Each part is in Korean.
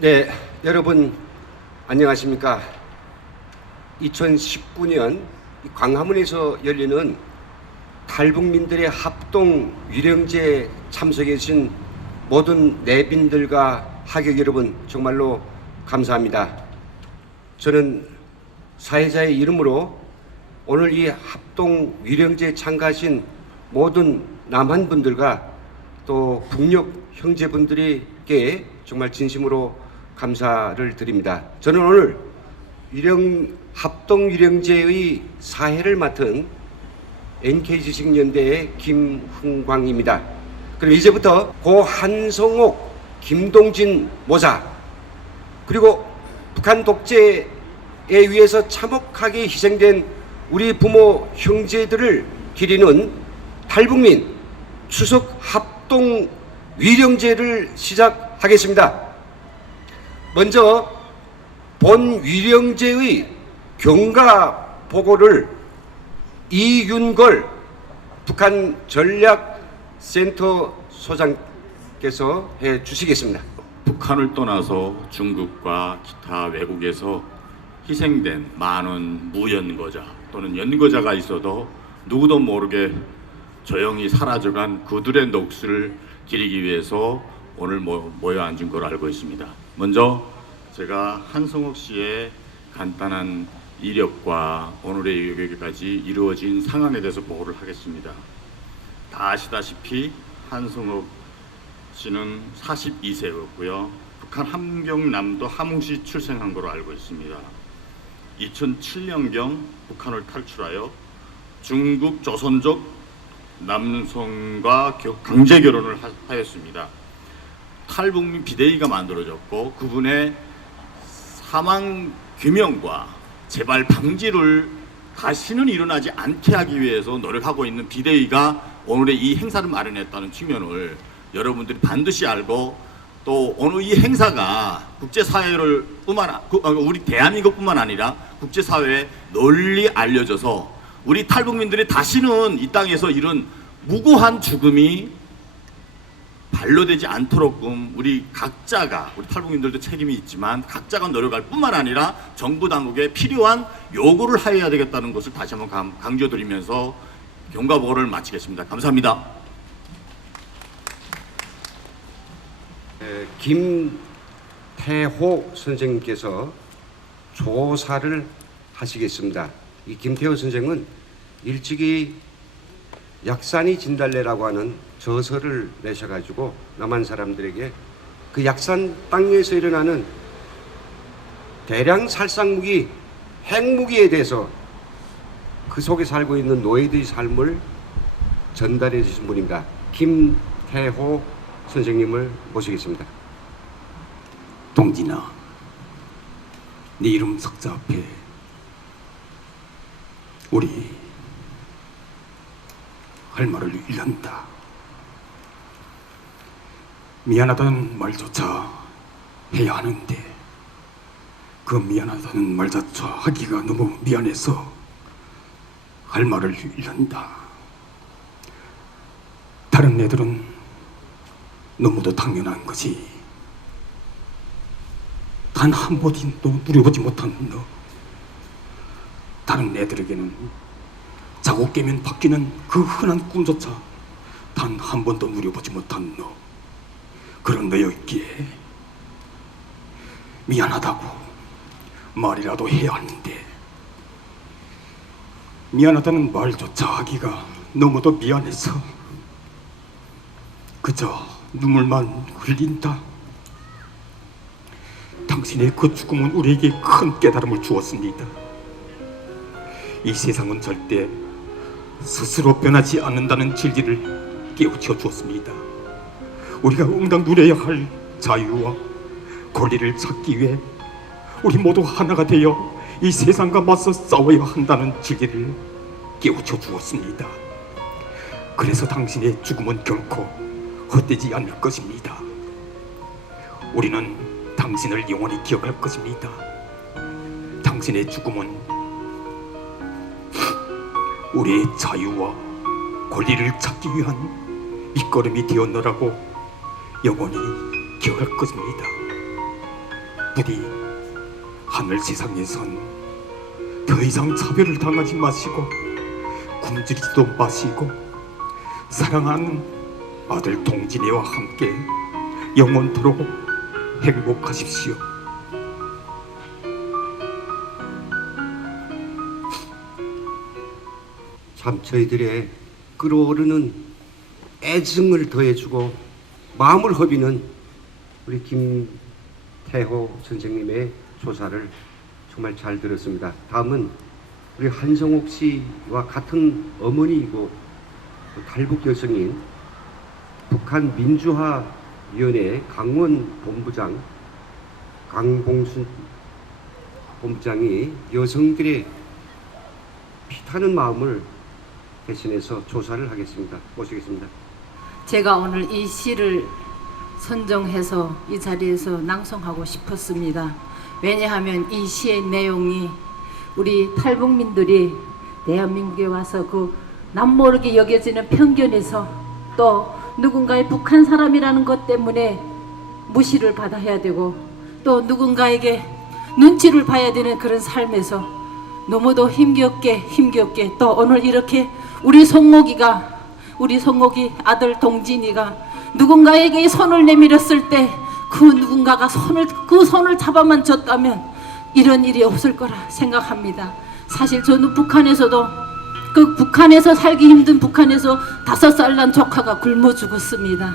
네, 여러분 안녕하십니까? 2019년 광화문에서 열리는 탈북민들의 합동 위령제 참석해 주신 모든 내빈들과 하객 여러분 정말로 감사합니다. 저는 사회자의 이름으로 오늘 이 합동 위령제에 참가하신 모든 남한분들과 또 북녘 형제분들에게 정말 진심으로 감사를 드립니다. 저는 오늘 합동 위령제의 사회를 맡은 NK지식연대의 김흥광입니다. 그럼 이제부터 고 한성옥, 김동진 모사 그리고 북한 독재에 의해서 참혹하게 희생된 우리 부모 형제들을 기리는 탈북민 추석 합동 위령제를 시작하겠습니다. 먼저 본 위령제의 경과 보고를 이윤걸 북한 전략센터 소장께서 해 주시겠습니다. 북한을 떠나서 중국과 기타 외국에서 희생된 많은 무연고자 또는 연고자가 있어도 누구도 모르게 조용히 사라져간 그들의 녹슬을 기리기 위해서 오늘 모여 앉은 걸 알고 있습니다. 먼저 제가 한성옥 씨의 간단한 이력과 오늘의 여기까지 이루어진 상황에 대해서 보고를 하겠습니다. 다 아시다시피 한성옥 씨는 42세였고요. 북한 함경남도 함흥시 출생한 걸로 알고 있습니다. 2007년경 북한을 탈출하여 중국 조선족 남성과 강제 결혼을 하였습니다. 탈북민 비대위가 만들어졌고 그분의 사망 규명과 재발 방지를 다시는 일어나지 않게 하기 위해서 노력하고 있는 비대위가 오늘의 이 행사를 마련했다는 측면을 여러분들이 반드시 알고 또 오늘 이 행사가 국제사회를 우리 대한민국뿐만 아니라 국제사회에 널리 알려져서 우리 탈북민들이 다시는 이 땅에서 이런 무고한 죽음이 반로되지 않도록끔 우리 각자가 우리 탈북민들도 책임이 있지만 각자가 노력할 뿐만 아니라 정부 당국에 필요한 요구를 해야 되겠다는 것을 다시 한번 강조드리면서 경과보고를 마치겠습니다. 감사합니다. 김태호 선생님께서 조사를 하시겠습니다. 이 김태호 선생은 일찍이 약산이 진달래라고 하는 저서를 내셔가지고 남한 사람들에게 그 약산 땅에서 일어나는 대량 살상무기, 핵무기에 대해서 그 속에 살고 있는 노예들의 삶을 전달해 주신 분입니다. 김태호 선생님을 모시겠습니다. 동진아, 네 이름 석자 앞에 우리 할 말을 잃는다. 미안하다는 말조차 해야 하는데 그 미안하다는 말조차 하기가 너무 미안해서 할 말을 잃는다. 다른 애들은 너무도 당연한 것이 단 한 번도 누려보지 못한 너, 다른 애들에게는 자고 깨면 바뀌는 그 흔한 꿈조차 단 한 번도 누려보지 못한 너, 그런 너였기에 미안하다고 말이라도 해야 하는데 미안하다는 말조차 하기가 너무도 미안해서 그저 눈물만 흘린다. 당신의 그 죽음은 우리에게 큰 깨달음을 주었습니다. 이 세상은 절대 스스로 변하지 않는다는 진리를 깨우쳐 주었습니다. 우리가 응당 누려야 할 자유와 권리를 찾기 위해 우리 모두 하나가 되어 이 세상과 맞서 싸워야 한다는 진리를 깨우쳐 주었습니다. 그래서 당신의 죽음은 결코 헛되지 않을 것입니다. 우리는 당신을 영원히 기억할 것입니다. 당신의 죽음은 우리의 자유와 권리를 찾기 위한 밑거름이 되었노라고 영원히 기억할 것입니다. 부디 하늘 세상에선 더 이상 차별을 당하지 마시고 굶주리지도 마시고 사랑하는 아들 동진이와 함께 영원토록 행복하십시오. 참 저희들의 끓어오르는 애증을 더해주고 마음을 허비는 우리 김태호 선생님의 조사를 정말 잘 들었습니다. 다음은 우리 한성옥 씨와 같은 어머니이고 탈북 여성인 북한 민주화위원회 강원 본부장 강봉순 본부장이 여성들의 피타는 마음을 대신해서 조사를 하겠습니다. 모시겠습니다. 제가 오늘 이 시를 선정해서 이 자리에서 낭송하고 싶었습니다. 왜냐하면 이 시의 내용이 우리 탈북민들이 대한민국에 와서 그 남모르게 여겨지는 편견에서 또 누군가의 북한 사람이라는 것 때문에 무시를 받아야 되고 또 누군가에게 눈치를 봐야 되는 그런 삶에서 너무도 힘겹게 또 오늘 이렇게 우리 송옥이 아들 동진이가 누군가에게 손을 내밀었을 때 그 누군가가 그 손을 잡아만 줬다면 이런 일이 없을 거라 생각합니다. 사실 저는 북한에서도 그 북한에서 살기 힘든 북한에서 5살 난 조카가 굶어 죽었습니다.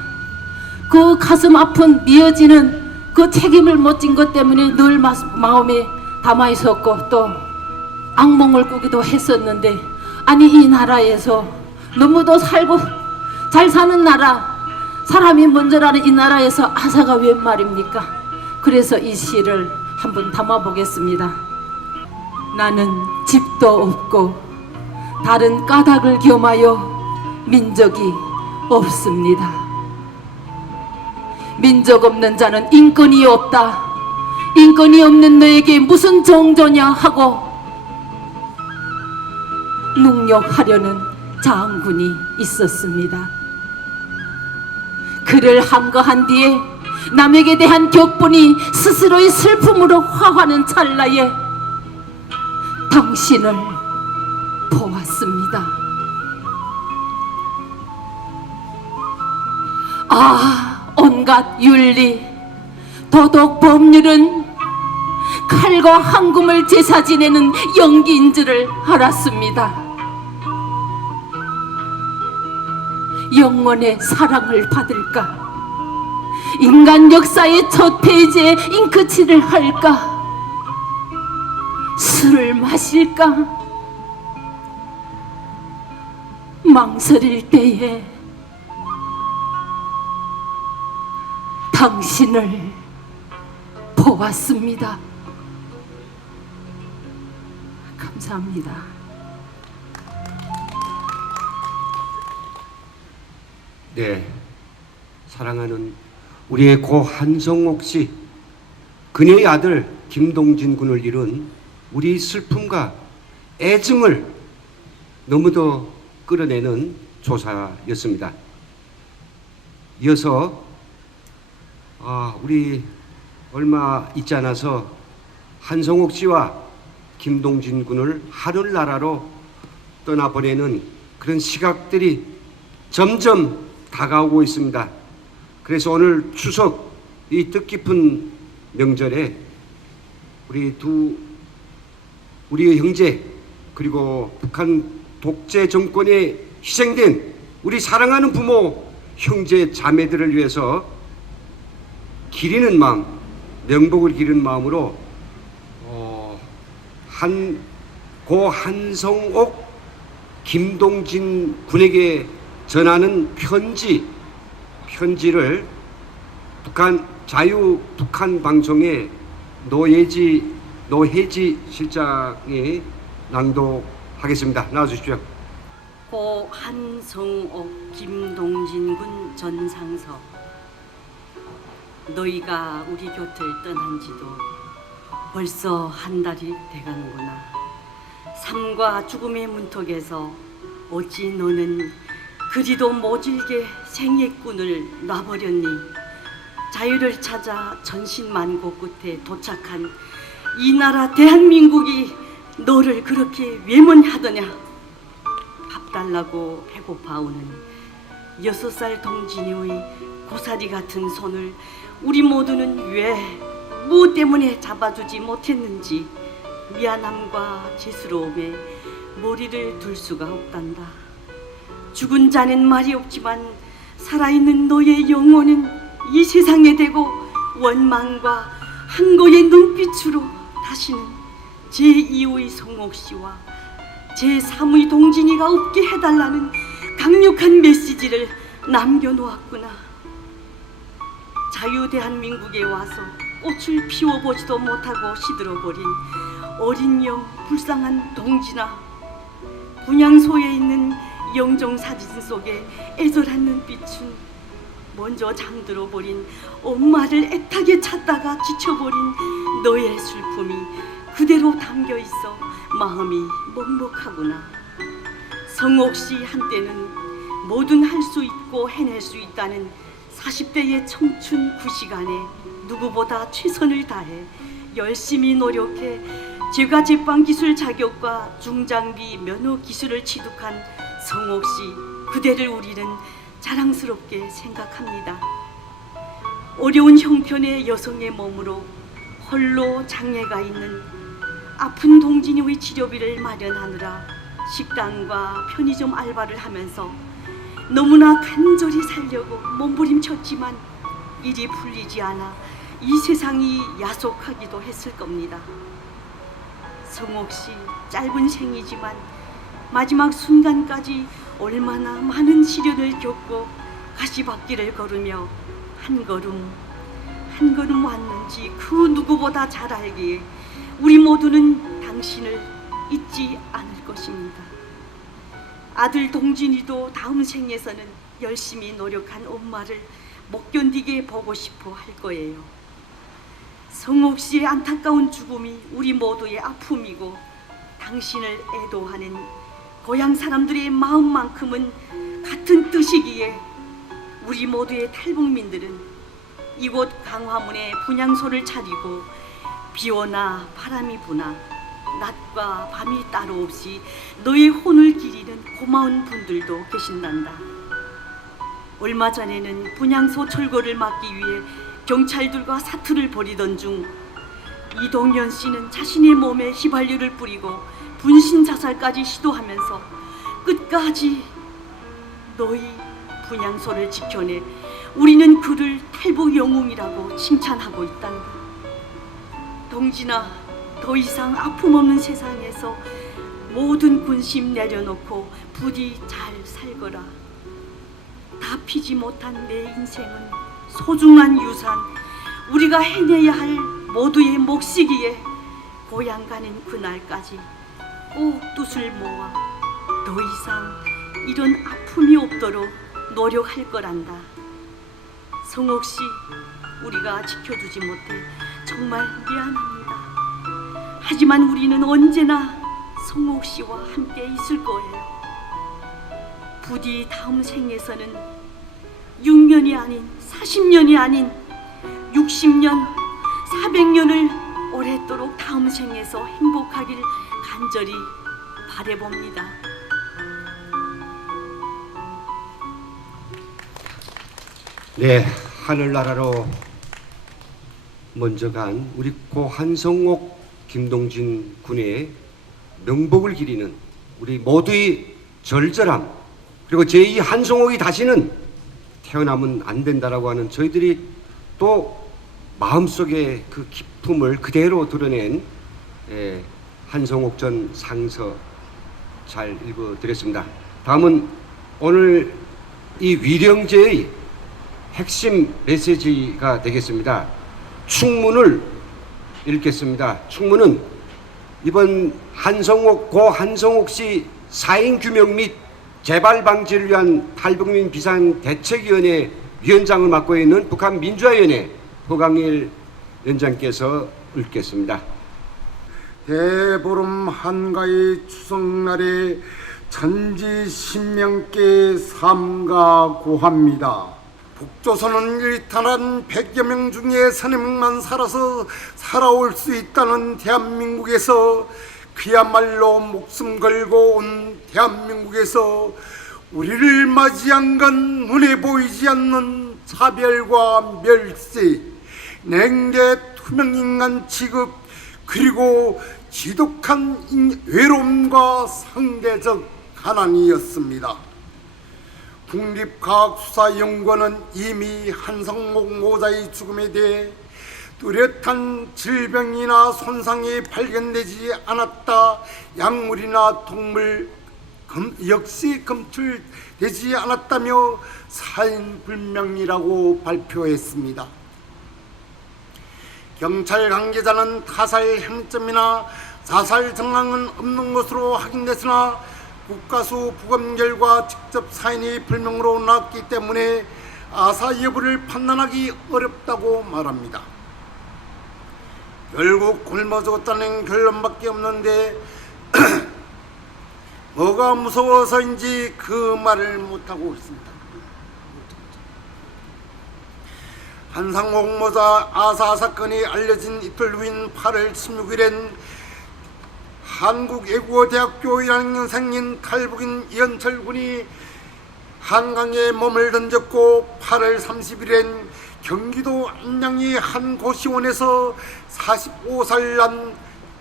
그 가슴 아픈 미어지는 그 책임을 못 진 것 때문에 늘 마음에 담아 있었고 또 악몽을 꾸기도 했었는데 아니 이 나라에서 너무도 살고 잘 사는 나라 사람이 먼저라는 이 나라에서 아사가 웬 말입니까? 그래서 이 시를 한번 담아보겠습니다. 나는 집도 없고 다른 까닭을 겸하여 민족이 없습니다. 민족 없는 자는 인권이 없다. 인권이 없는 너에게 무슨 정조냐 하고 능욕하려는 장군이 있었습니다. 그를 항거한 뒤에 남에게 대한 격분이 스스로의 슬픔으로 화하는 찰나에 당신을 보았습니다. 온갖 윤리, 도덕, 법률은 칼과 황금을 제사 지내는 연기인 줄을 알았습니다. 영원의 사랑을 받을까? 인간 역사의 첫 페이지에 잉크칠을 할까? 술을 마실까? 망설일 때에 당신을 보았습니다. 감사합니다. 네, 사랑하는 우리의 고 한성옥 씨, 그녀의 아들 김동진 군을 잃은 우리 슬픔과 애증을 너무도 끌어내는 조사였습니다. 이어서 우리 얼마 있지 않아서 한성옥 씨와 김동진 군을 하늘나라로 떠나보내는 그런 시각들이 점점 다가오고 있습니다. 그래서 오늘 추석 이 뜻깊은 명절에 우리의 형제 그리고 북한 독재 정권에 희생된 우리 사랑하는 부모 형제 자매들을 위해서 기리는 마음, 명복을 기리는 마음으로 고 한성옥 김동진 군에게 전하는 편지를 북한 방송의 노혜지 실장이 낭독하겠습니다. 나와주십시오. 고 한성옥 김동진 군 전상서. 너희가 우리 곁을 떠난 지도 벌써 한 달이 돼가는구나. 삶과 죽음의 문턱에서 어찌 너는 그리도 모질게 생애꾼을 놔버렸니? 자유를 찾아 전신만고 끝에 도착한 이 나라 대한민국이 너를 그렇게 외면하더냐? 밥 달라고 배고파오는 6살 동진이의 고사리 같은 손을 우리 모두는 왜 무엇 때문에 잡아주지 못했는지 미안함과 죄스러움에 머리를 둘 수가 없단다. 죽은 자는 말이 없지만 살아있는 너의 영혼은 이 세상에 대고 원망과 한고의 눈빛으로 다시는 제2의 성옥씨와 제3의 동진이가 없게 해달라는 강력한 메시지를 남겨놓았구나. 자유대한민국에 와서 꽃을 피워보지도 못하고 시들어버린 어린 영 불쌍한 동진아, 분향소에 있는 영정사진 속에 애절한 눈빛은 먼저 잠들어버린 엄마를 애타게 찾다가 지쳐버린 너의 슬픔이 그대로 담겨있어 마음이 먹먹하구나. 성옥씨 한때는 뭐든 할 수 있고 해낼 수 있다는 40대의 청춘 그 시간에 누구보다 최선을 다해 열심히 노력해 제과제빵기술 자격과 중장비 면허 기술을 취득한 성옥씨 그대를 우리는 자랑스럽게 생각합니다. 어려운 형편의 여성의 몸으로 홀로 장애가 있는 아픈 동진이의 치료비를 마련하느라 식당과 편의점 알바를 하면서 너무나 간절히 살려고 몸부림쳤지만 일이 풀리지 않아 이 세상이 야속하기도 했을 겁니다. 성옥씨 짧은 생이지만 마지막 순간까지 얼마나 많은 시련을 겪고 가시밭길을 걸으며 한 걸음 한 걸음 왔는지 그 누구보다 잘 알기에 우리 모두는 당신을 잊지 않을 것입니다. 아들 동진이도 다음 생에서는 열심히 노력한 엄마를 못 견디게 보고 싶어 할 거예요. 성옥씨의 안타까운 죽음이 우리 모두의 아픔이고 당신을 애도하는 고향 사람들의 마음만큼은 같은 뜻이기에 우리 모두의 탈북민들은 이곳 강화문에 분향소를 차리고 비오나 바람이 부나 낮과 밤이 따로 없이 너의 혼을 기리는 고마운 분들도 계신단다. 얼마 전에는 분향소 철거를 막기 위해 경찰들과 사투를 벌이던 중 이동현 씨는 자신의 몸에 휘발유를 뿌리고 분신 자살까지 시도하면서 끝까지 너희 분향소를 지켜내 우리는 그를 탈북 영웅이라고 칭찬하고 있단다. 동진아, 더 이상 아픔 없는 세상에서 모든 군심 내려놓고 부디 잘 살거라. 다 피지 못한 내 인생은 소중한 유산, 우리가 해내야 할 모두의 몫이기에 고향 가는 그날까지 꼭 뜻을 모아 더 이상 이런 아픔이 없도록 노력할 거란다. 성옥씨, 우리가 지켜주지 못해 정말 미안합니다. 하지만 우리는 언제나 성옥씨와 함께 있을 거예요. 부디 다음 생에서는 6년이 아닌 40년이 아닌 60년, 400년을 오랫도록 다음 생에서 행복하길 간절히 바라봅니다. 네, 하늘나라로 먼저 간 우리 고 한성옥 김동진 군의 명복을 기리는 우리 모두의 절절함, 그리고 제2 한성옥이 다시는 태어나면 안 된다라고 하는 저희들이 또 마음속에 그 기쁨을 그대로 드러낸 한성옥 전 상서 잘 읽어드렸습니다. 다음은 오늘 이 위령제의 핵심 메시지가 되겠습니다. 충문을 읽겠습니다. 충문은 이번 고 한성옥 씨 사인 규명 및 재발 방지를 위한 탈북민 비상 대책위원회 위원장을 맡고 있는 북한 민주화위원회 허강일 위원장께서 읽겠습니다. 대보름 한가위 추석날에 천지 신명께 삼가 고합니다. 북조선은 일탈한 100여 명 중에 3명만 살아서 살아올 수 있다는 대한민국에서, 그야말로 목숨 걸고 온 대한민국에서 우리를 맞이한 건 눈에 보이지 않는 차별과 멸시, 냉대 투명인간 취급, 그리고 지독한 외로움과 상대적 가난이었습니다. 국립과학수사연구원은 이미 한성목 모자의 죽음에 대해 뚜렷한 질병이나 손상이 발견되지 않았다, 약물이나 동물 역시 검출되지 않았다며 사인불명이라고 발표했습니다. 경찰 관계자는 타살 행점이나 자살 정황은 없는 것으로 확인됐으나 국가수 부검 결과 직접 사인이 불명으로 나왔기 때문에 아사 여부를 판단하기 어렵다고 말합니다. 결국 굶어 죽었다는 결론밖에 없는데 뭐가 무서워서인지 그 말을 못하고 있습니다. 한상옥 모자 아사 사건이 알려진 이틀 후인 8월 16일엔 한국외국어대학교 1학년생인 탈북인 이현철 군이 한강에 몸을 던졌고, 8월 30일엔 경기도 안양의 한 고시원에서 45살 난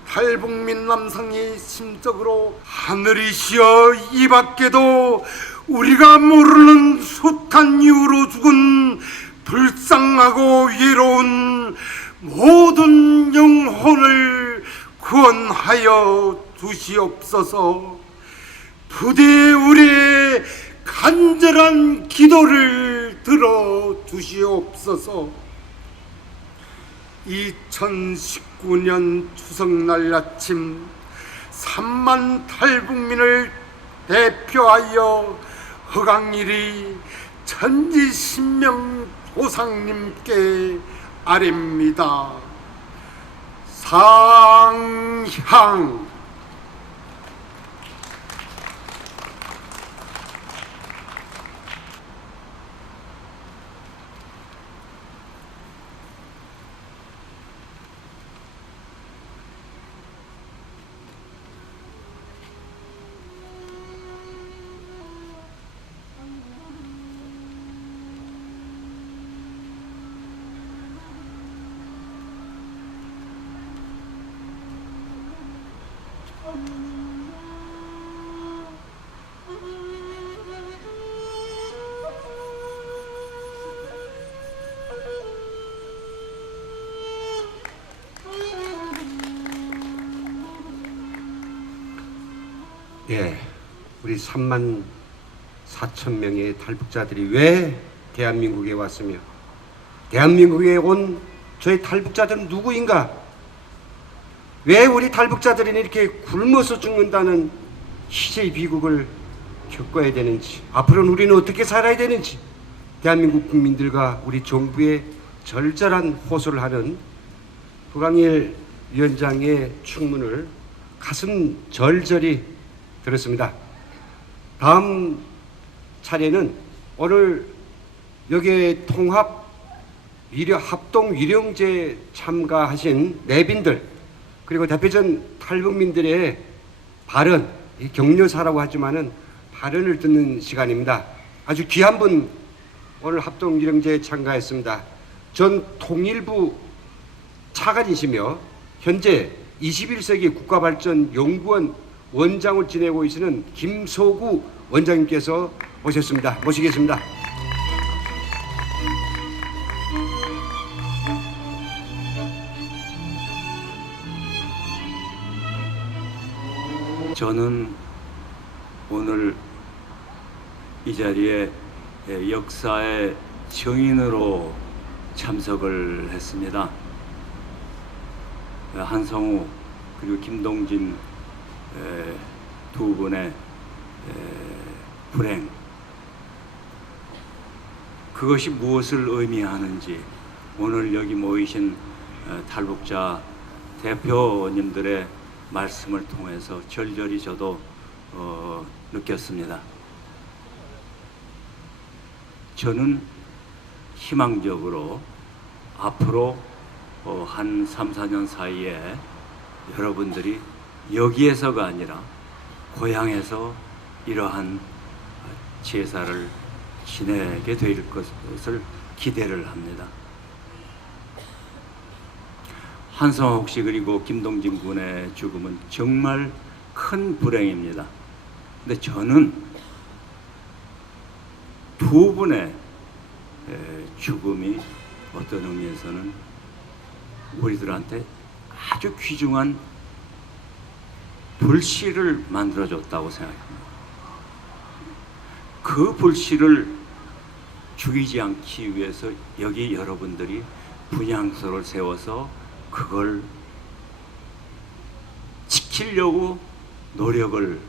탈북민 남성이 심적으로 하늘이시여, 이 밖에도 우리가 모르는 숱한 이유로 죽은 불쌍하고 외로운 모든 영혼을 구원하여 주시옵소서. 부디 우리의 간절한 기도를 들어 주시옵소서. 2019년 추석날 아침 3만 탈북민을 대표하여 허강일이 천지신명 조상님께 아뢰입니다. 상향. 예, 우리 3만 4천 명의 탈북자들이 왜 대한민국에 왔으며, 대한민국에 온 저희 탈북자들은 누구인가? 왜 우리 탈북자들은 이렇게 굶어서 죽는다는 희재의 비극을 겪어야 되는지, 앞으로는 우리는 어떻게 살아야 되는지, 대한민국 국민들과 우리 정부의 절절한 호소를 하는 허강일 위원장의 충문을 가슴 절절히 들었습니다. 다음 차례는 오늘 여기에 통합 합동 위령제 참가하신 내빈들, 그리고 대표전 탈북민들의 발언, 격려사라고 하지만은 발언을 듣는 시간입니다. 아주 귀한 분 오늘 합동 위령제에 참가했습니다. 전 통일부 차관이시며 현재 21세기 국가발전연구원 원장을 지내고 계시는 김소구 원장님께서 오셨습니다. 모시겠습니다. 저는 오늘 이 자리에 역사의 증인으로 참석을 했습니다. 한성우 그리고 김동진 두 분의 불행, 그것이 무엇을 의미하는지 오늘 여기 모이신 탈북자 대표님들의 말씀을 통해서 절절히 저도 느꼈습니다. 저는 희망적으로 앞으로 한 3, 4년 사이에 여러분들이 여기에서가 아니라 고향에서 이러한 제사를 지내게 될 것을 기대를 합니다. 한성옥 씨 그리고 김동진 군의 죽음은 정말 큰 불행입니다. 근데 저는 두 분의 죽음이 어떤 의미에서는 우리들한테 아주 귀중한 불씨를 만들어줬다고 생각합니다. 그 불씨를 죽이지 않기 위해서 여기 여러분들이 분향소를 세워서 그걸 지키려고 노력을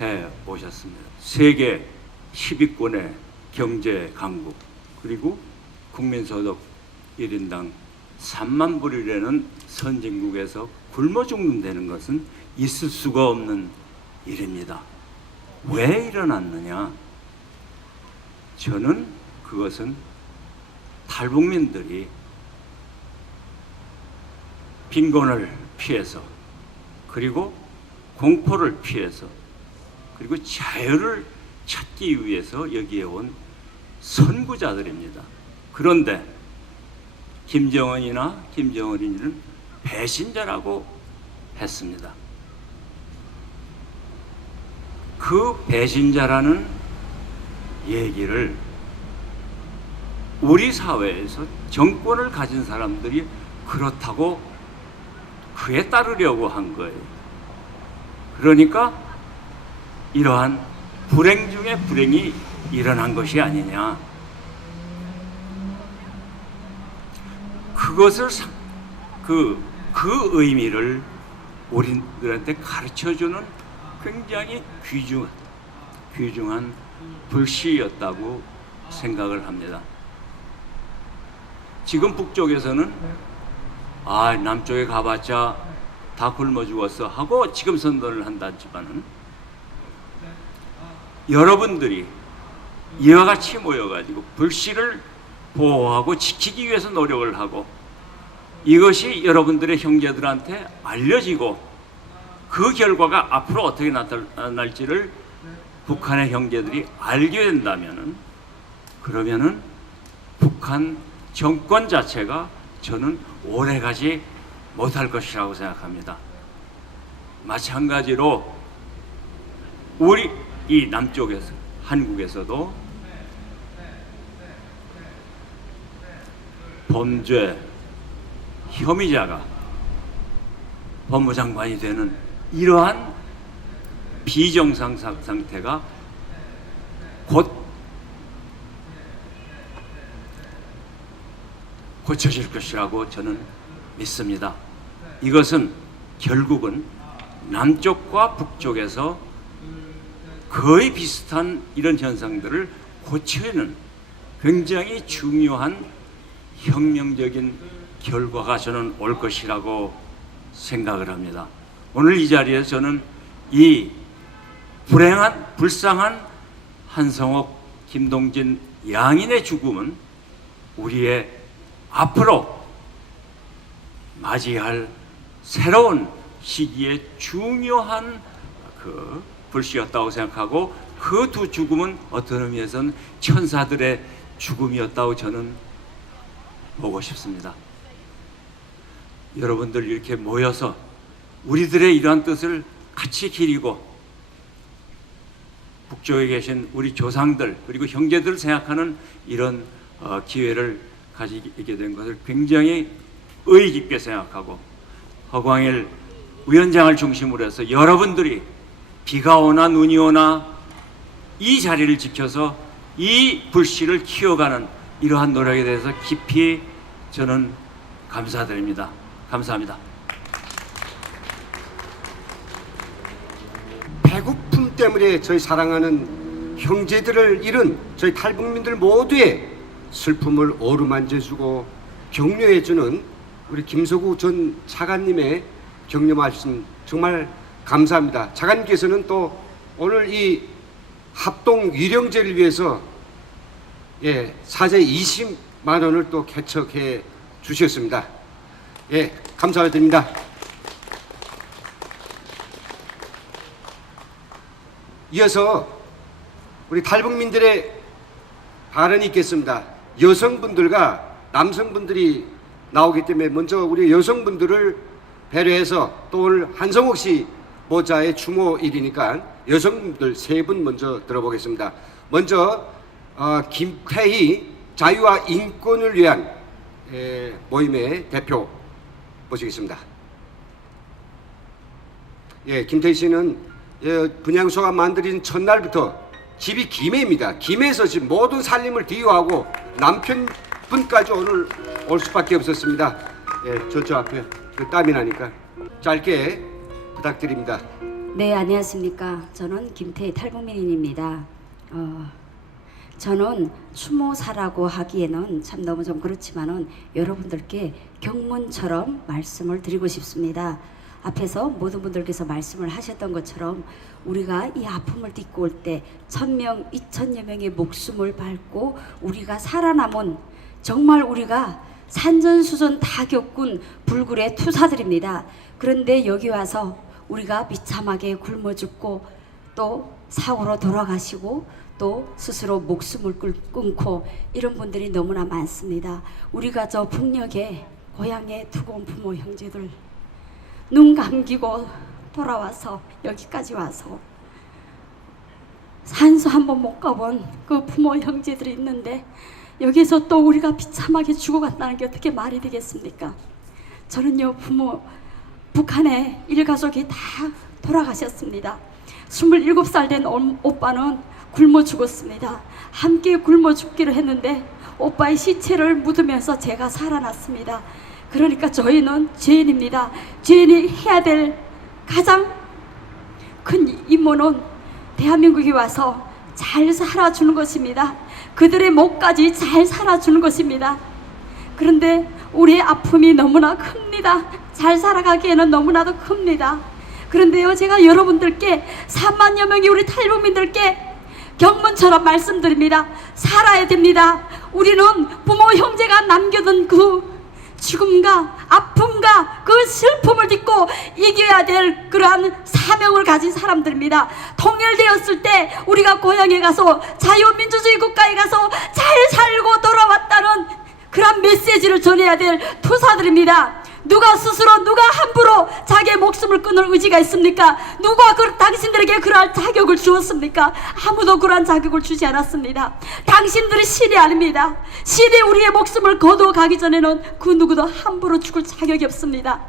해 오셨습니다. 세계 10위권의 경제 강국 그리고 국민소득 1인당 3만 불이라는 선진국에서 굶어 죽는다는 것은 있을 수가 없는 일입니다. 왜 일어났느냐? 저는 그것은 탈북민들이 빈곤을 피해서 그리고 공포를 피해서 그리고 자유를 찾기 위해서 여기에 온 선구자들입니다. 그런데 김정은이나 김정은이는 배신자라고 했습니다. 그 배신자라는 얘기를 우리 사회에서 정권을 가진 사람들이 그렇다고 그에 따르려고 한 거예요. 그러니까 이러한 불행 중에 불행이 일어난 것이 아니냐. 그것을 그 의미를 우리들한테 가르쳐주는 굉장히 귀중한 불씨였다고 생각을 합니다. 지금 북쪽에서는 남쪽에 가봤자 다 굶어 죽었어 하고 지금 선언을 한다지만은 여러분들이 이와 같이 모여가지고 불씨를 보호하고 지키기 위해서 노력을 하고 이것이 여러분들의 형제들한테 알려지고 그 결과가 앞으로 어떻게 나타날지를 북한의 형제들이 알게 된다면은 그러면은 북한 정권 자체가 저는 오래가지 못할 것이라고 생각합니다. 마찬가지로 우리 이 남쪽에서 한국에서도 범죄 혐의자가 법무장관이 되는 이러한 비정상 상태가 곧 고쳐질 것이라고 저는 믿습니다. 이것은 결국은 남쪽과 북쪽에서 거의 비슷한 이런 현상들을 고치는 굉장히 중요한 혁명적인 결과가 저는 올 것이라고 생각을 합니다. 오늘 이 자리에서 저는 이 불쌍한 한성옥, 김동진 양인의 죽음은 우리의 앞으로 맞이할 새로운 시기에 중요한 그 불씨였다고 생각하고 그 두 죽음은 어떤 의미에서는 천사들의 죽음이었다고 저는 보고 싶습니다. 여러분들 이렇게 모여서 우리들의 이러한 뜻을 같이 기리고 북쪽에 계신 우리 조상들 그리고 형제들을 생각하는 이런 기회를 가지게 된 것을 굉장히 의의 깊게 생각하고 허광일 위원장을 중심으로 해서 여러분들이 비가 오나 눈이 오나 이 자리를 지켜서 이 불씨를 키워가는 이러한 노력에 대해서 깊이 저는 감사드립니다. 감사합니다. 배고픔 때문에 저희 사랑하는 형제들을 잃은 저희 탈북민들 모두의 슬픔을 어루만져주고 격려해주는 우리 김서구 전 차관님의 격려 말씀 정말 감사합니다. 차관님께서는 또 오늘 이 합동 위령제를 위해서 예, 사제 20만 원을 또 개척해 주셨습니다. 예, 감사드립니다. 이어서 우리 탈북민들의 발언이 있겠습니다. 여성분들과 남성분들이 나오기 때문에 먼저 우리 여성분들을 배려해서 또 오늘 한성옥 씨 모자의 추모일이니까 여성분들 세 분 먼저 들어보겠습니다. 먼저 김태희 자유와 인권을 위한 모임의 대표 모시겠습니다. 예, 김태희 씨는 분향소가 만들어진 첫날부터 집이 김해입니다. 김해에서 지금 모든 살림을 뒤로하고 남편분까지 오늘 올 수밖에 없었습니다. 예, 저쪽 앞에 땀이 나니까 짧게 부탁드립니다. 네, 안녕하십니까. 저는 김태희 탈북민입니다. 저는 추모사라고 하기에는 참 너무 좀 그렇지만은 여러분들께 경문처럼 말씀을 드리고 싶습니다. 앞에서 모든 분들께서 말씀을 하셨던 것처럼 우리가 이 아픔을 딛고 올 때 1000명, 2000여 명의 목숨을 밟고 우리가 살아남은 정말 우리가 산전수전 다 겪은 불굴의 투사들입니다. 그런데 여기 와서 우리가 비참하게 굶어 죽고 또 사고로 돌아가시고 또 스스로 목숨을 끊고 이런 분들이 너무나 많습니다. 우리가 저 북녘에 고향에 두고 온 부모 형제들 눈 감기고 돌아와서 여기까지 와서 산소 한번 못 가본 그 부모 형제들이 있는데 여기서 또 우리가 비참하게 죽어간다는 게 어떻게 말이 되겠습니까? 저는요 부모 북한에 일가족이 다 돌아가셨습니다. 27살 된 오빠는 굶어 죽었습니다. 함께 굶어 죽기로 했는데 오빠의 시체를 묻으면서 제가 살아났습니다. 그러니까 저희는 죄인입니다. 죄인이 해야 될 가장 큰 임무는 대한민국에 와서 잘 살아주는 것입니다. 그들의 목까지 잘 살아주는 것입니다. 그런데 우리의 아픔이 너무나 큽니다. 잘 살아가기에는 너무나도 큽니다. 그런데요, 제가 여러분들께 3만여 명의 우리 탈북민들께 경문처럼 말씀드립니다. 살아야 됩니다. 우리는 부모 형제가 남겨둔 그 죽음과 아픔과 그 슬픔을 딛고 이겨야 될 그러한 사명을 가진 사람들입니다. 통일되었을 때 우리가 고향에 가서 자유민주주의 국가에 가서 잘 살고 돌아왔다는 그런 메시지를 전해야 될 투사들입니다. 누가 스스로 누가 함부로 자기의 목숨을 끊을 의지가 있습니까? 누가 당신들에게 그러한 자격을 주었습니까? 아무도 그러한 자격을 주지 않았습니다. 당신들이 신이 아닙니다. 신이 우리의 목숨을 거두어 가기 전에는 그 누구도 함부로 죽을 자격이 없습니다.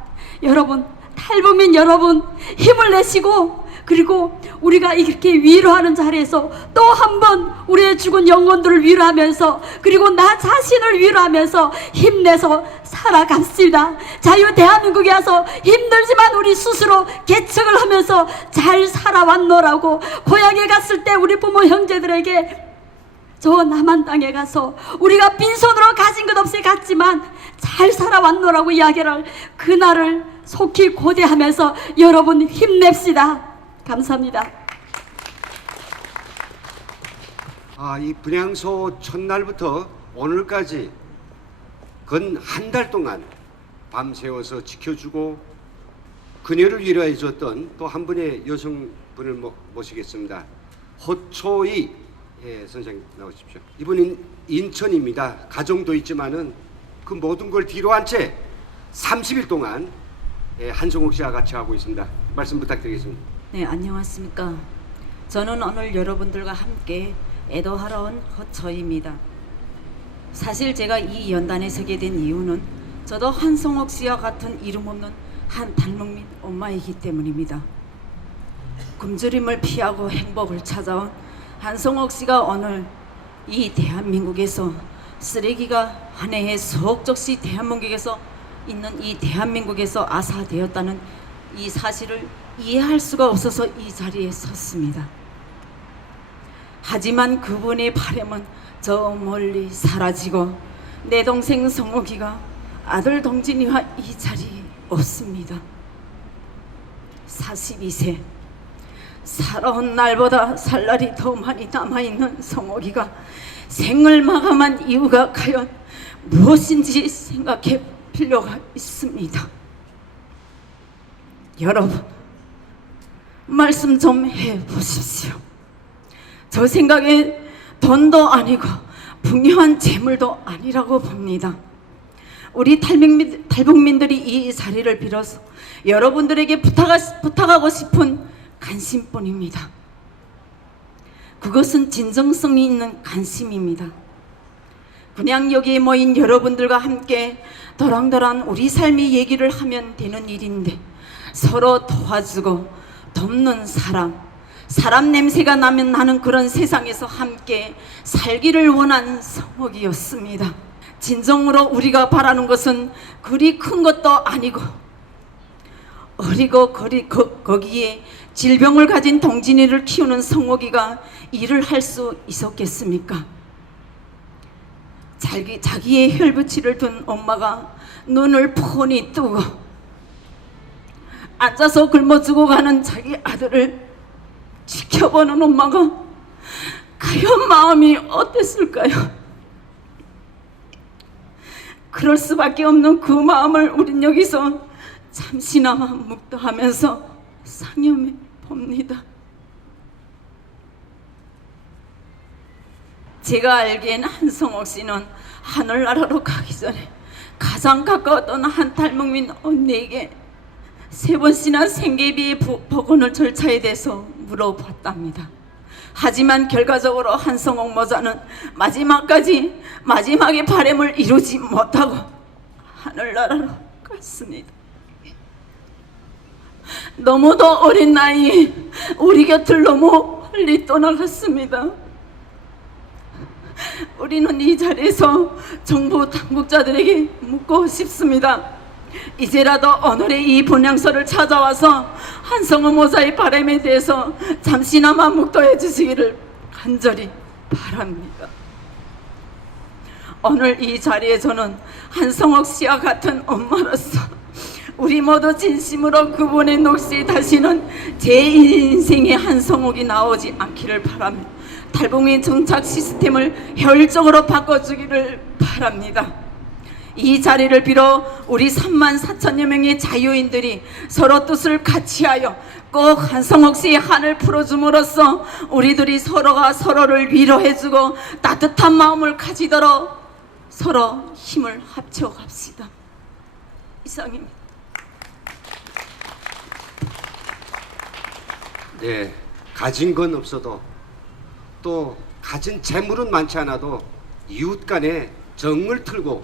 여러분, 탈북민 여러분, 힘을 내시고 그리고 우리가 이렇게 위로하는 자리에서 또 한 번 우리의 죽은 영혼들을 위로하면서 그리고 나 자신을 위로하면서 힘내서 살아갑시다. 자유 대한민국에 와서 힘들지만 우리 스스로 개척을 하면서 잘 살아왔노라고 고향에 갔을 때 우리 부모 형제들에게 저 남한 땅에 가서 우리가 빈손으로 가진 것 없이 갔지만 잘 살아왔노라고 이야기를 그날을 속히 고대하면서 여러분 힘냅시다. 감사합니다. 이 분향소 첫날부터 오늘까지 건 한 달 동안 밤새워서 지켜주고 그녀를 위로해 줬던 또 한 분의 여성분을 모시겠습니다. 호초이 선생님 나오십시오. 이분은 인천입니다. 가정도 있지만은 그 모든 걸 뒤로한 채 30일 동안 한성옥 씨와 같이 하고 있습니다. 말씀 부탁드리겠습니다. 네, 안녕하십니까. 저는 오늘 여러분들과 함께 애도하러 온 허처입니다. 사실 제가 이 연단에 서게 된 이유는 저도 한성옥 씨와 같은 이름 없는 한 탈북민 엄마이기 때문입니다. 굶주림을 피하고 행복을 찾아온 한성옥 씨가 오늘 이 대한민국에서 쓰레기가 한 해에 수억 쪽씩 대한민국에서 있는 이 대한민국에서 아사되었다는 이 사실을 이해할 수가 없어서 이 자리에 섰습니다. 하지만 그분의 바람은 저 멀리 사라지고 내 동생 성옥이가 아들 동진이와 이 자리에 없습니다. 42세 살아온 날보다 살 날이 더 많이 남아있는 성옥이가 생을 마감한 이유가 과연 무엇인지 생각해 볼 필요가 있습니다. 여러분, 말씀 좀 해보십시오. 저 생각에 돈도 아니고 풍요한 재물도 아니라고 봅니다. 우리 탈북민들이 이 자리를 빌어서 여러분들에게 부탁하고 싶은 관심뿐입니다. 그것은 진정성이 있는 관심입니다. 그냥 여기에 모인 여러분들과 함께 도랑도랑 우리 삶의 얘기를 하면 되는 일인데 서로 도와주고 돕는 사람 냄새가 나면 나는 그런 세상에서 함께 살기를 원한 성옥이었습니다. 진정으로 우리가 바라는 것은 그리 큰 것도 아니고 어리고 거기에 질병을 가진 동진이를 키우는 성옥이가 일을 할 수 있었겠습니까? 자기의 혈부치를 둔 엄마가 눈을 폰히 뜨고 앉아서 굶어 죽어가는 자기 아들을 지켜보는 엄마가 과연 마음이 어땠을까요? 그럴 수밖에 없는 그 마음을 우린 여기서 잠시나마 묵도하면서 상념해 봅니다. 제가 알기엔 한성옥 씨는 하늘나라로 가기 전에 가장 가까웠던 한 탈북민 언니에게 3번씩이나 생계비의 복원을 절차에 대해서 물어봤답니다. 하지만 결과적으로 한성옥 모자는 마지막의 바람을 이루지 못하고 하늘나라로 갔습니다. 너무도 어린 나이에 우리 곁을 너무 빨리 떠나갔습니다. 우리는 이 자리에서 정부 당국자들에게 묻고 싶습니다. 이제라도 오늘의 이 본향소를 찾아와서 한성옥 모자의 바람에 대해서 잠시나마 묵도해 주시기를 간절히 바랍니다. 오늘 이 자리에 저는 한성옥 씨와 같은 엄마로서 우리 모두 진심으로 그분의 녹시에 다시는 제 인생에 한성옥이 나오지 않기를 바라며 탈북민 정착 시스템을 효율적으로 바꿔주기를 바랍니다. 이 자리를 빌어 우리 34,000여 명의 자유인들이 서로 뜻을 같이하여 꼭 한성옥 씨의 한을 풀어줌으로써 우리들이 서로가 서로를 위로해주고 따뜻한 마음을 가지도록 서로 힘을 합쳐갑시다. 이상입니다. 네, 가진 건 없어도 또 가진 재물은 많지 않아도 이웃 간에 정을 틀고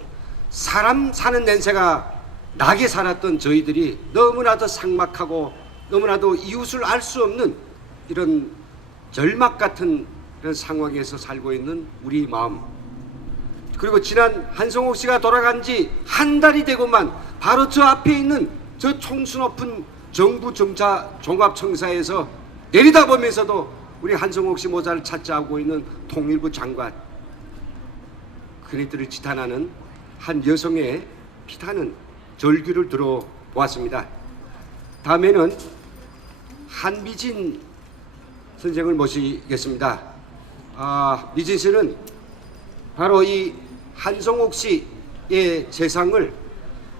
사람 사는 냄새가 나게 살았던 저희들이 너무나도 삭막하고 너무나도 이웃을 알 수 없는 이런 절막 같은 이런 상황에서 살고 있는 우리 마음, 그리고 지난 한성옥 씨가 돌아간 지 한 달이 되고만 바로 저 앞에 있는 저 총수 높은 정부 종합청사에서 내려다보면서도 우리 한성옥 씨 모자를 찾자 하고 있는 통일부 장관, 그네들을 지탄하는 한 여성의 피타는 절규를 들어보았습니다. 다음에는 한미진 선생을 모시겠습니다. 미진 씨는 바로 이 한성옥 씨의 재상을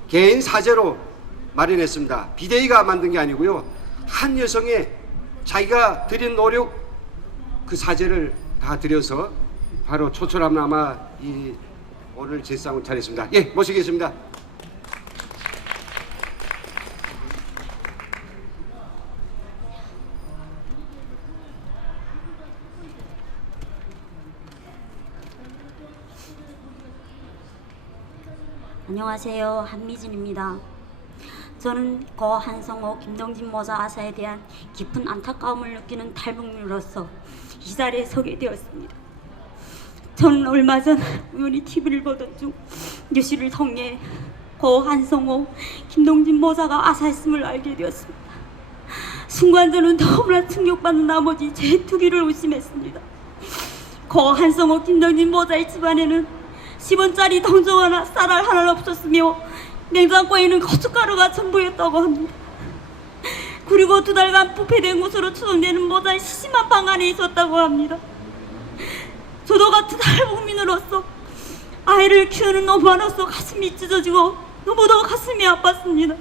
개인 사제로 마련했습니다. 비대위가 만든 게 아니고요. 한 여성의 자기가 들인 노력, 그 사제를 다 들여서 바로 초철함나마 이 오늘 재상을 차렸습니다. 예, 모시겠습니다. 안녕하세요. 한미진입니다. 저는 고 한성옥, 김동진 모자 아사에 대한 깊은 안타까움을 느끼는 탈북민으로서 이 자리에 서게 되었습니다. 저는 얼마 전 우연히 TV를 보던 중 뉴스를 통해 고 한성옥, 김동진 모자가 아사했음을 알게 되었습니다. 순간 저는 너무나 충격받는 나머지 제 투기를 의심했습니다. 고 한성옥, 김동진 모자의 집안에는 10원짜리 동전 하나, 쌀알 하나 없었으며 냉장고에는 고춧가루가 전부였다고 합니다. 그리고 2달간 부패된 것으로 추정되는 모자의 시시한 방 안에 있었다고 합니다. 저도 같은 탈북민으로서 아이를 키우는 엄마로서 가슴이 찢어지고 너무도 가슴이 아팠습니다.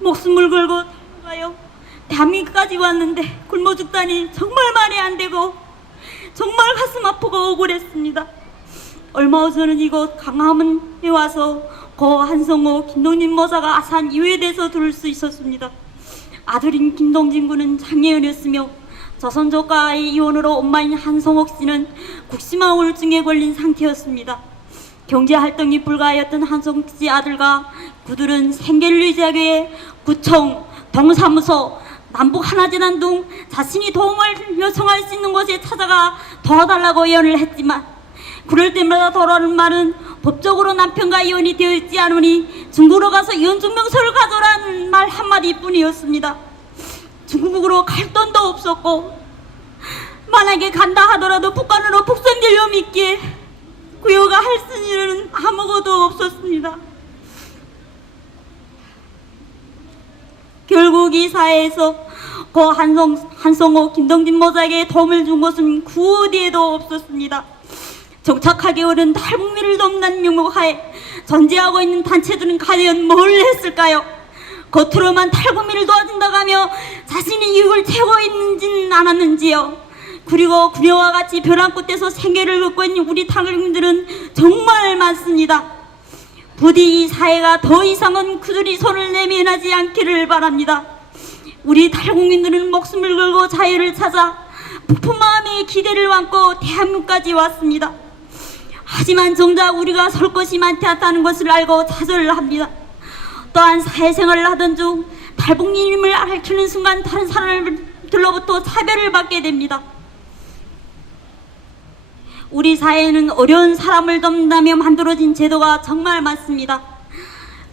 목숨을 걸고 가요 대한민국까지 왔는데 굶어 죽다니 정말 말이 안 되고 정말 가슴 아프고 억울했습니다. 얼마 전은 이곳 강화문에 와서 고 한성호 김동진 모사가 아산 이후에 대해서 들을 수 있었습니다. 아들인 김동진 군은 장애인이었으며 조선족과의 이혼으로 엄마인 한성옥 씨는 국심화 우울증에 걸린 상태였습니다. 경제활동이 불가하였던 한성옥 씨 아들과 그들은 생계를 유지하기 위해 구청, 동사무소, 남북 하나재단 등 자신이 도움을 요청할 수 있는 곳에 찾아가 도와달라고 예언을 했지만 그럴 때마다 돌아오는 말은 법적으로 남편과 이혼이 되어 있지 않으니 중국으로 가서 이혼 증명서를 가져라는 말 한마디뿐이었습니다. 중국으로 갈 돈도 없었고 만약에 간다 하더라도 북한으로 북송될 위험이 있기에 그녀가 할 수 있는 일은 아무것도 없었습니다. 결국 이 사회에서 고 한성호 김동진 모자에게 도움을 준 것은 그 어디에도 없었습니다. 정착하기 어려운 탈북민을 돕는 명목하에 존재하고 있는 단체들은 과연 뭘 했을까요? 겉으로만 탈북민을 도와준다고 하며 자신이 이익을 채고 있는지는 않았는지요. 그리고 그녀와 같이 벼랑 끝에서 생계를 걷고 있는 우리 탈북민들은 정말 많습니다. 부디 이 사회가 더 이상은 그들이 손을 내밀하지 않기를 바랍니다. 우리 탈북민들은 목숨을 걸고 자유를 찾아 부푼 마음의 기대를 안고 대한민국까지 왔습니다. 하지만 정작 우리가 설 것이 많지 않다는 것을 알고 좌절을 합니다. 또한 사회생활을 하던 중 탈북민임을 알키는 순간 다른 사람들로부터 차별을 받게 됩니다. 우리 사회에는 어려운 사람을 돕는다며 만들어진 제도가 정말 많습니다.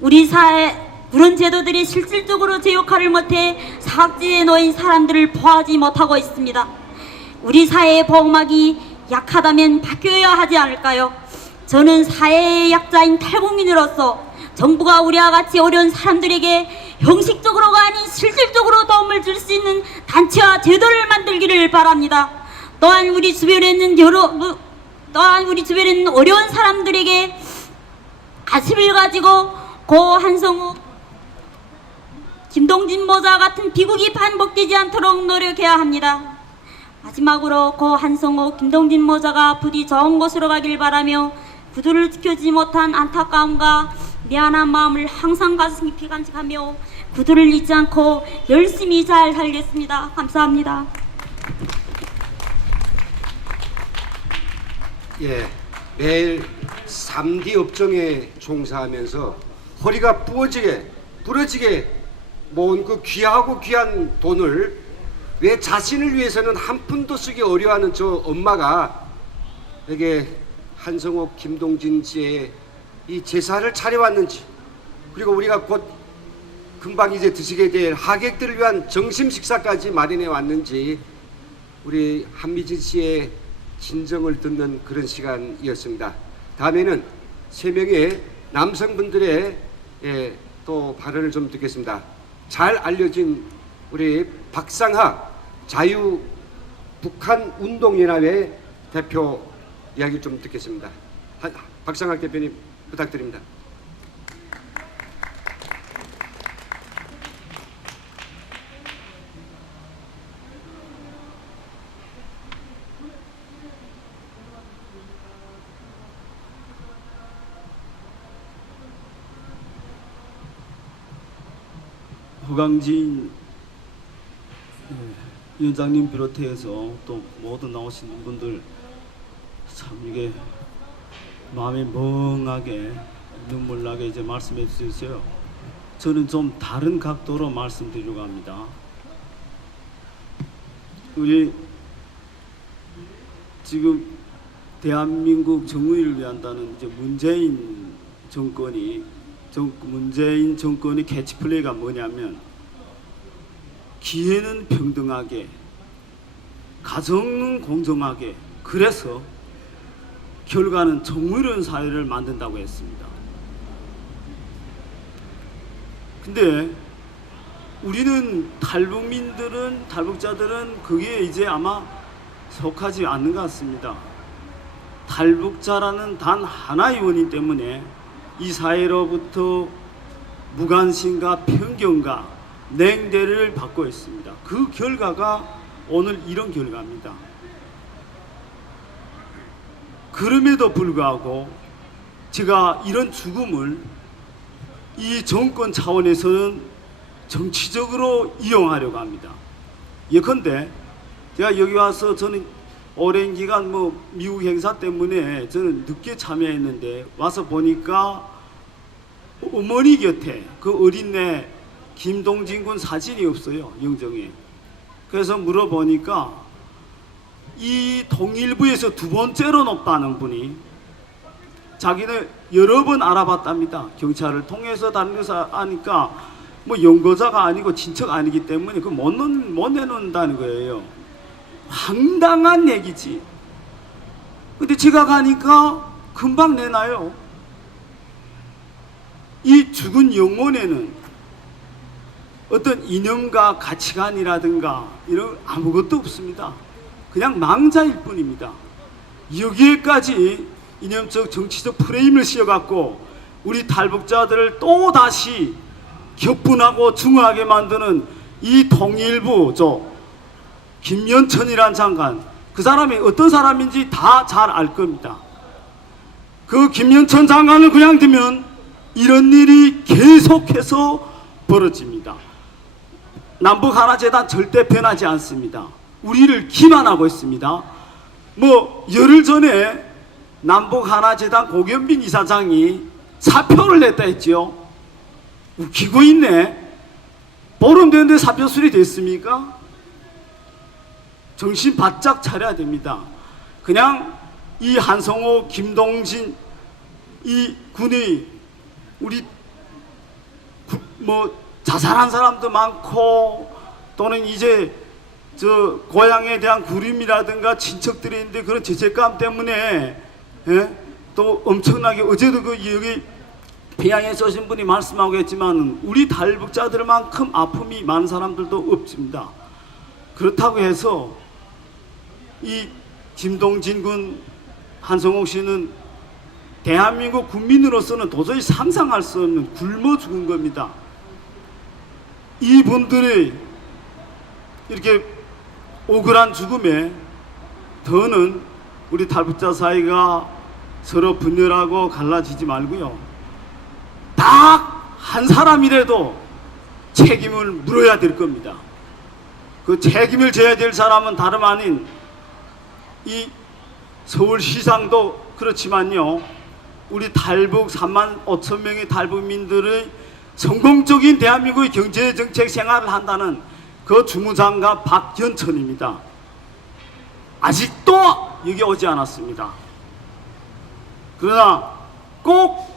우리 사회 그런 제도들이 실질적으로 제 역할을 못해 사각지대에 놓인 사람들을 보호하지 못하고 있습니다. 우리 사회의 보호막이 약하다면 바뀌어야 하지 않을까요? 저는 사회의 약자인 탈북민으로서 정부가 우리와 같이 어려운 사람들에게 형식적으로가 아닌 실질적으로 도움을 줄 수 있는 단체와 제도를 만들기를 바랍니다. 또한 우리 주변에 있는 어려운 사람들에게 가슴을 가지고 고 한성우 김동진 모자 같은 비극이 반복되지 않도록 노력해야 합니다. 마지막으로 고 한성호 김동진 모자가 부디 좋은 곳으로 가길 바라며 그들을 지켜주지 못한 안타까움과 미안한 마음을 항상 가슴 깊이 간직하며 그들을 잊지 않고 열심히 잘 살겠습니다. 감사합니다. 예, 매일 3D 업종에 종사하면서 허리가 부러지게 모은 그 귀하고 귀한 돈을 왜 자신을 위해서는 한 푼도 쓰기 어려워하는 저 엄마가 에게 한성옥 김동진 씨의 이 제사를 차려왔는지, 그리고 우리가 곧 금방 이제 드시게 될 하객들을 위한 점심 식사까지 마련해 왔는지 우리 한미진 씨의 진정을 듣는 그런 시간이었습니다. 다음에는 3명의 남성분들의 또 발언을 좀 듣겠습니다. 잘 알려진 우리 박상하 자유 북한 운동연합의 대표 이야기 좀 듣겠습니다. 박상하 대표님 부탁드립니다. 허강진 위원장님 비롯해서 또 모두 나오신 분들 참 이게 마음이 멍하게 눈물 나게 이제 말씀해 주셨어요. 저는 좀 다른 각도로 말씀드리려고 합니다. 우리 지금 대한민국 정의를 위한다는 이제 문재인 정권이 캐치플레이가 뭐냐면 기회는 평등하게, 가정은 공정하게, 그래서 결과는 정의로운 사회를 만든다고 했습니다. 근데 우리는 탈북자들은 그게 이제 아마 속하지 않는 것 같습니다. 탈북자라는 단 하나의 원인 때문에 이 사회로부터 무관심과 편견과 냉대를 받고 있습니다. 그 결과가 오늘 이런 결과입니다. 그럼에도 불구하고 제가 이런 죽음을 이 정권 차원에서는 정치적으로 이용하려고 합니다. 예컨대 제가 여기 와서 저는 오랜 기간 미국 행사 때문에 저는 늦게 참여했는데 와서 보니까 어머니 곁에 그 어린애 김동진 군 사진이 없어요, 영정에. 그래서 물어보니까 이 통일부에서 두 번째로 높다는 분이 자기는 여러 번 알아봤답니다. 경찰을 통해서 다른 데서 아니까 연고자가 아니고 친척 아니기 때문에 그 못 내놓는다는 거예요. 황당한 얘기지. 근데 제가 가니까 금방 내놔요. 이 죽은 영혼에는 어떤 이념과 가치관이라든가 이런 아무것도 없습니다. 그냥 망자일 뿐입니다. 여기에까지 이념적 정치적 프레임을 씌워갖고 우리 탈북자들을 또 다시 격분하고 증오하게 만드는 이 통일부 김연천이란 장관, 그 사람이 어떤 사람인지 다 잘 알 겁니다. 그 김연천 장관을 그냥 두면 이런 일이 계속해서 벌어집니다. 남북하나재단 절대 변하지 않습니다. 우리를 기만하고 있습니다. 열흘 전에 남북하나재단 고경빈 이사장이 사표를 냈다 했죠. 웃기고 있네. 보름 됐는데 사표 수리됐습니까? 정신 바짝 차려야 됩니다. 그냥 이 한성호, 김동진 이 군이 우리 자살한 사람도 많고 또는 이제 고향에 대한 그림이라든가 친척들이 있는데 그런 죄책감 때문에 또 엄청나게 어제도 여기 평양에서 오신 분이 말씀하고 했지만 우리 탈북자들만큼 아픔이 많은 사람들도 없습니다. 그렇다고 해서 이 김동진 군, 한성옥 씨는 대한민국 국민으로서는 도저히 상상할 수 없는 굶어 죽은 겁니다. 이분들이 이렇게 억울한 죽음에 더는 우리 탈북자 사이가 서로 분열하고 갈라지지 말고요. 딱 한 사람이라도 책임을 물어야 될 겁니다. 그 책임을 져야 될 사람은 다름 아닌 이 서울시장도 그렇지만요. 우리 탈북 3만 5천 명의 탈북민들의 성공적인 대한민국의 경제정책 생활을 한다는 그 주무장관 박연천입니다. 아직도 여기 오지 않았습니다. 그러나 꼭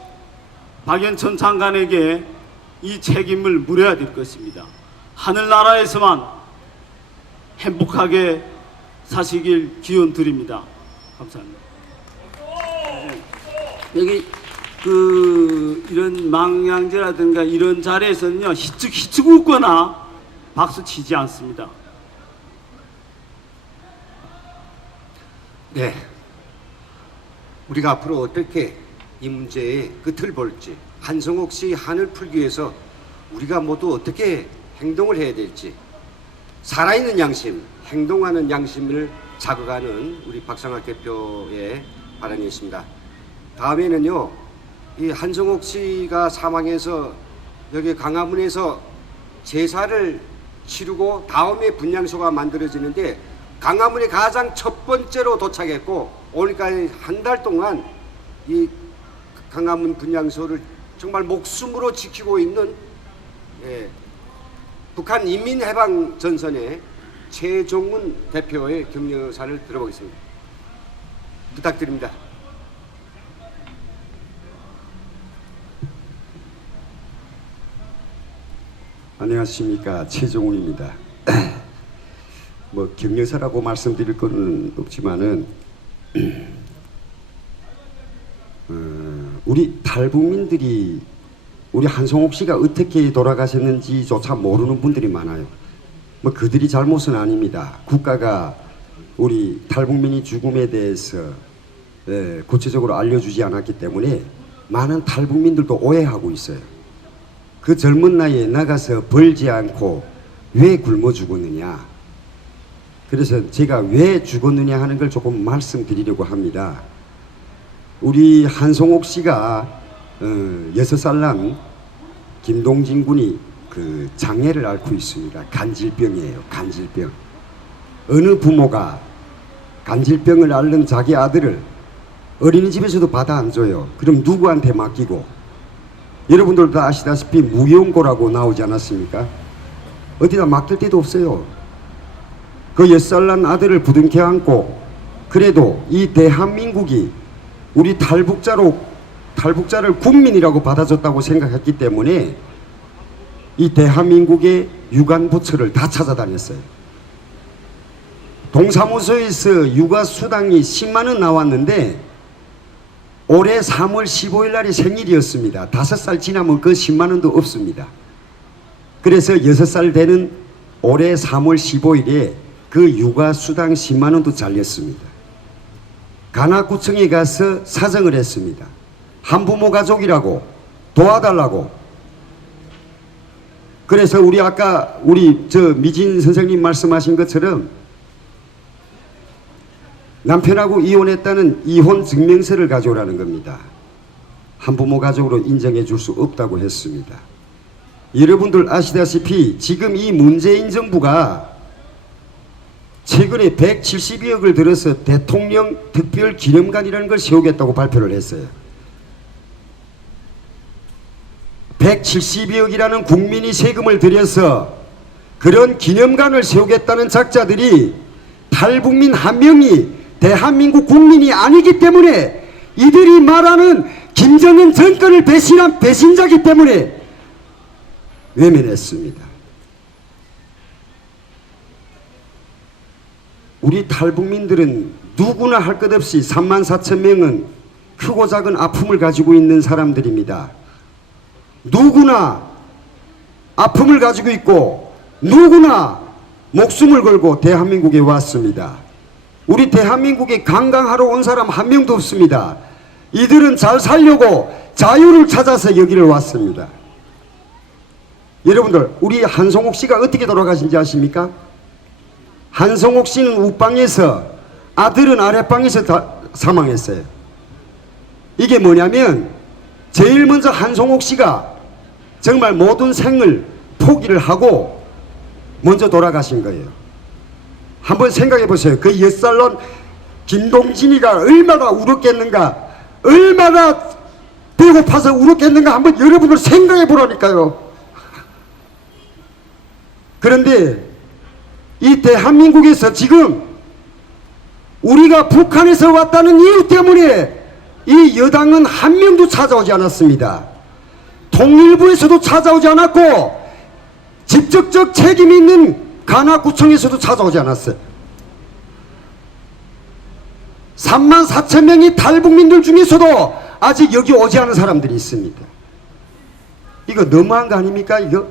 박연천 장관에게 이 책임을 물어야 될 것입니다. 하늘나라에서만 행복하게 사시길 기원 드립니다. 감사합니다. 여기 이런 망양제라든가 이런 자리에서는요 희축 웃거나 박수 치지 않습니다. 네, 우리가 앞으로 어떻게 이 문제의 끝을 볼지, 한성옥 씨 한을 풀기 위해서 우리가 모두 어떻게 행동을 해야 될지, 살아있는 양심, 행동하는 양심을 자극하는 우리 박상학 대표의 발언이 있습니다. 다음에는요, 이 한성옥 씨가 사망해서 여기 광화문에서 제사를 치르고 다음에 분향소가 만들어지는데 광화문에 가장 첫 번째로 도착했고 오늘까지 한 달 동안 이 광화문 분향소를 정말 목숨으로 지키고 있는 북한 인민해방전선의 최종훈 대표의 격려사를 들어보겠습니다. 부탁드립니다. 안녕하십니까, 최종훈입니다. 격려사라고 말씀드릴 건 없지만은 우리 탈북민들이 우리 한송옥 씨가 어떻게 돌아가셨는지조차 모르는 분들이 많아요. 뭐 그들이 잘못은 아닙니다. 국가가 우리 탈북민이 죽음에 대해서 구체적으로 알려주지 않았기 때문에 많은 탈북민들도 오해하고 있어요. 그 젊은 나이에 나가서 벌지 않고 왜 굶어 죽었느냐. 그래서 제가 왜 죽었느냐 하는 걸 조금 말씀드리려고 합니다. 우리 한송옥 씨가 6살 난 김동진 군이 그 장애를 앓고 있습니다. 간질병이에요. 간질병. 어느 부모가 간질병을 앓는 자기 아들을 어린이집에서도 받아 안 줘요. 그럼 누구한테 맡기고? 여러분들도 아시다시피 무용고라고 나오지 않았습니까? 어디다 맡길 데도 없어요. 그 6살 난 아들을 부둥켜 안고 그래도 이 대한민국이 우리 탈북자를 국민이라고 받아줬다고 생각했기 때문에 이 대한민국의 유관부처를 다 찾아다녔어요. 동사무소에서 육아수당이 10만 원 나왔는데 올해 3월 15일 날이 생일이었습니다. 5살 지나면 그 10만 원도 없습니다. 그래서 6살 되는 올해 3월 15일에 그 육아수당 10만 원도 잘렸습니다. 관악구청에 가서 사정을 했습니다. 한부모 가족이라고 도와달라고. 그래서 우리 아까 미진 선생님 말씀하신 것처럼 남편하고 이혼했다는 이혼 증명서를 가져오라는 겁니다. 한부모 가족으로 인정해 줄 수 없다고 했습니다. 여러분들 아시다시피 지금 이 문재인 정부가 최근에 172억을 들여서 대통령 특별 기념관이라는 걸 세우겠다고 발표를 했어요. 172억이라는 국민이 세금을 들여서 그런 기념관을 세우겠다는 작자들이 탈북민 한 명이 대한민국 국민이 아니기 때문에 이들이 말하는 김정은 정권을 배신한 배신자이기 때문에 외면했습니다. 우리 탈북민들은 누구나 할 것 없이 34,000명은 크고 작은 아픔을 가지고 있는 사람들입니다. 누구나 아픔을 가지고 있고 누구나 목숨을 걸고 대한민국에 왔습니다. 우리 대한민국에 관광하러 온 사람 한 명도 없습니다. 이들은 잘 살려고 자유를 찾아서 여기를 왔습니다. 여러분들, 우리 한송옥 씨가 어떻게 돌아가신지 아십니까? 한송옥 씨는 윗방에서, 아들은 아랫방에서 다 사망했어요. 이게 뭐냐면 제일 먼저 한송옥 씨가 정말 모든 생을 포기를 하고 먼저 돌아가신 거예요. 한번 생각해 보세요. 그 6살 난 김동진이가 얼마나 울었겠는가, 얼마나 배고파서 울었겠는가 한번 여러분들 생각해 보라니까요. 그런데 이 대한민국에서 지금 우리가 북한에서 왔다는 이유 때문에 이 여당은 한 명도 찾아오지 않았습니다. 통일부에서도 찾아오지 않았고 직접적 책임 있는 관악구청에서도 찾아오지 않았어요. 34,000명이 탈북민들 중에서도 아직 여기 오지 않은 사람들이 있습니다. 이거 너무한 거 아닙니까? 이거?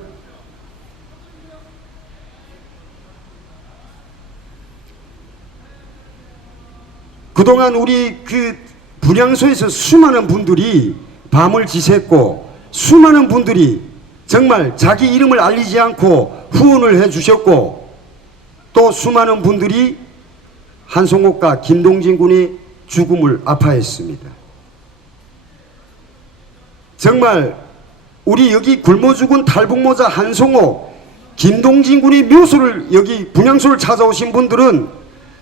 그동안 우리 그 분향소에서 수많은 분들이 밤을 지샜고 수많은 분들이 정말 자기 이름을 알리지 않고 후원을 해 주셨고 또 수많은 분들이 한송옥과 김동진 군의 죽음을 아파했습니다. 정말 우리 여기 굶어 죽은 탈북모자 한송옥, 김동진 군의 묘소를 여기 분향소를 찾아오신 분들은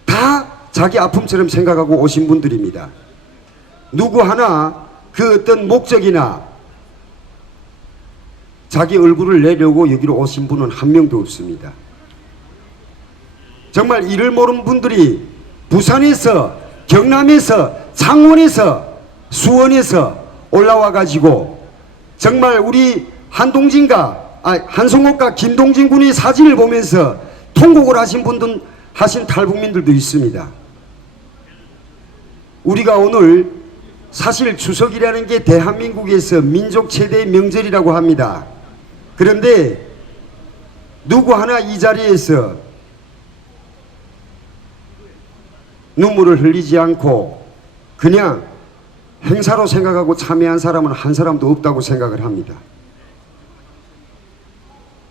다 자기 아픔처럼 생각하고 오신 분들입니다. 누구 하나 그 어떤 목적이나 자기 얼굴을 내려고 여기로 오신 분은 한 명도 없습니다. 정말 이를 모르는 분들이 부산에서, 경남에서, 창원에서, 수원에서 올라와 가지고 정말 우리 한송옥과 김동진 군의 사진을 보면서 통곡을 하신 탈북민들도 있습니다. 우리가 오늘 사실 추석이라는 게 대한민국에서 민족 최대의 명절이라고 합니다. 그런데 누구 하나 이 자리에서 눈물을 흘리지 않고 그냥 행사로 생각하고 참여한 사람은 한 사람도 없다고 생각을 합니다.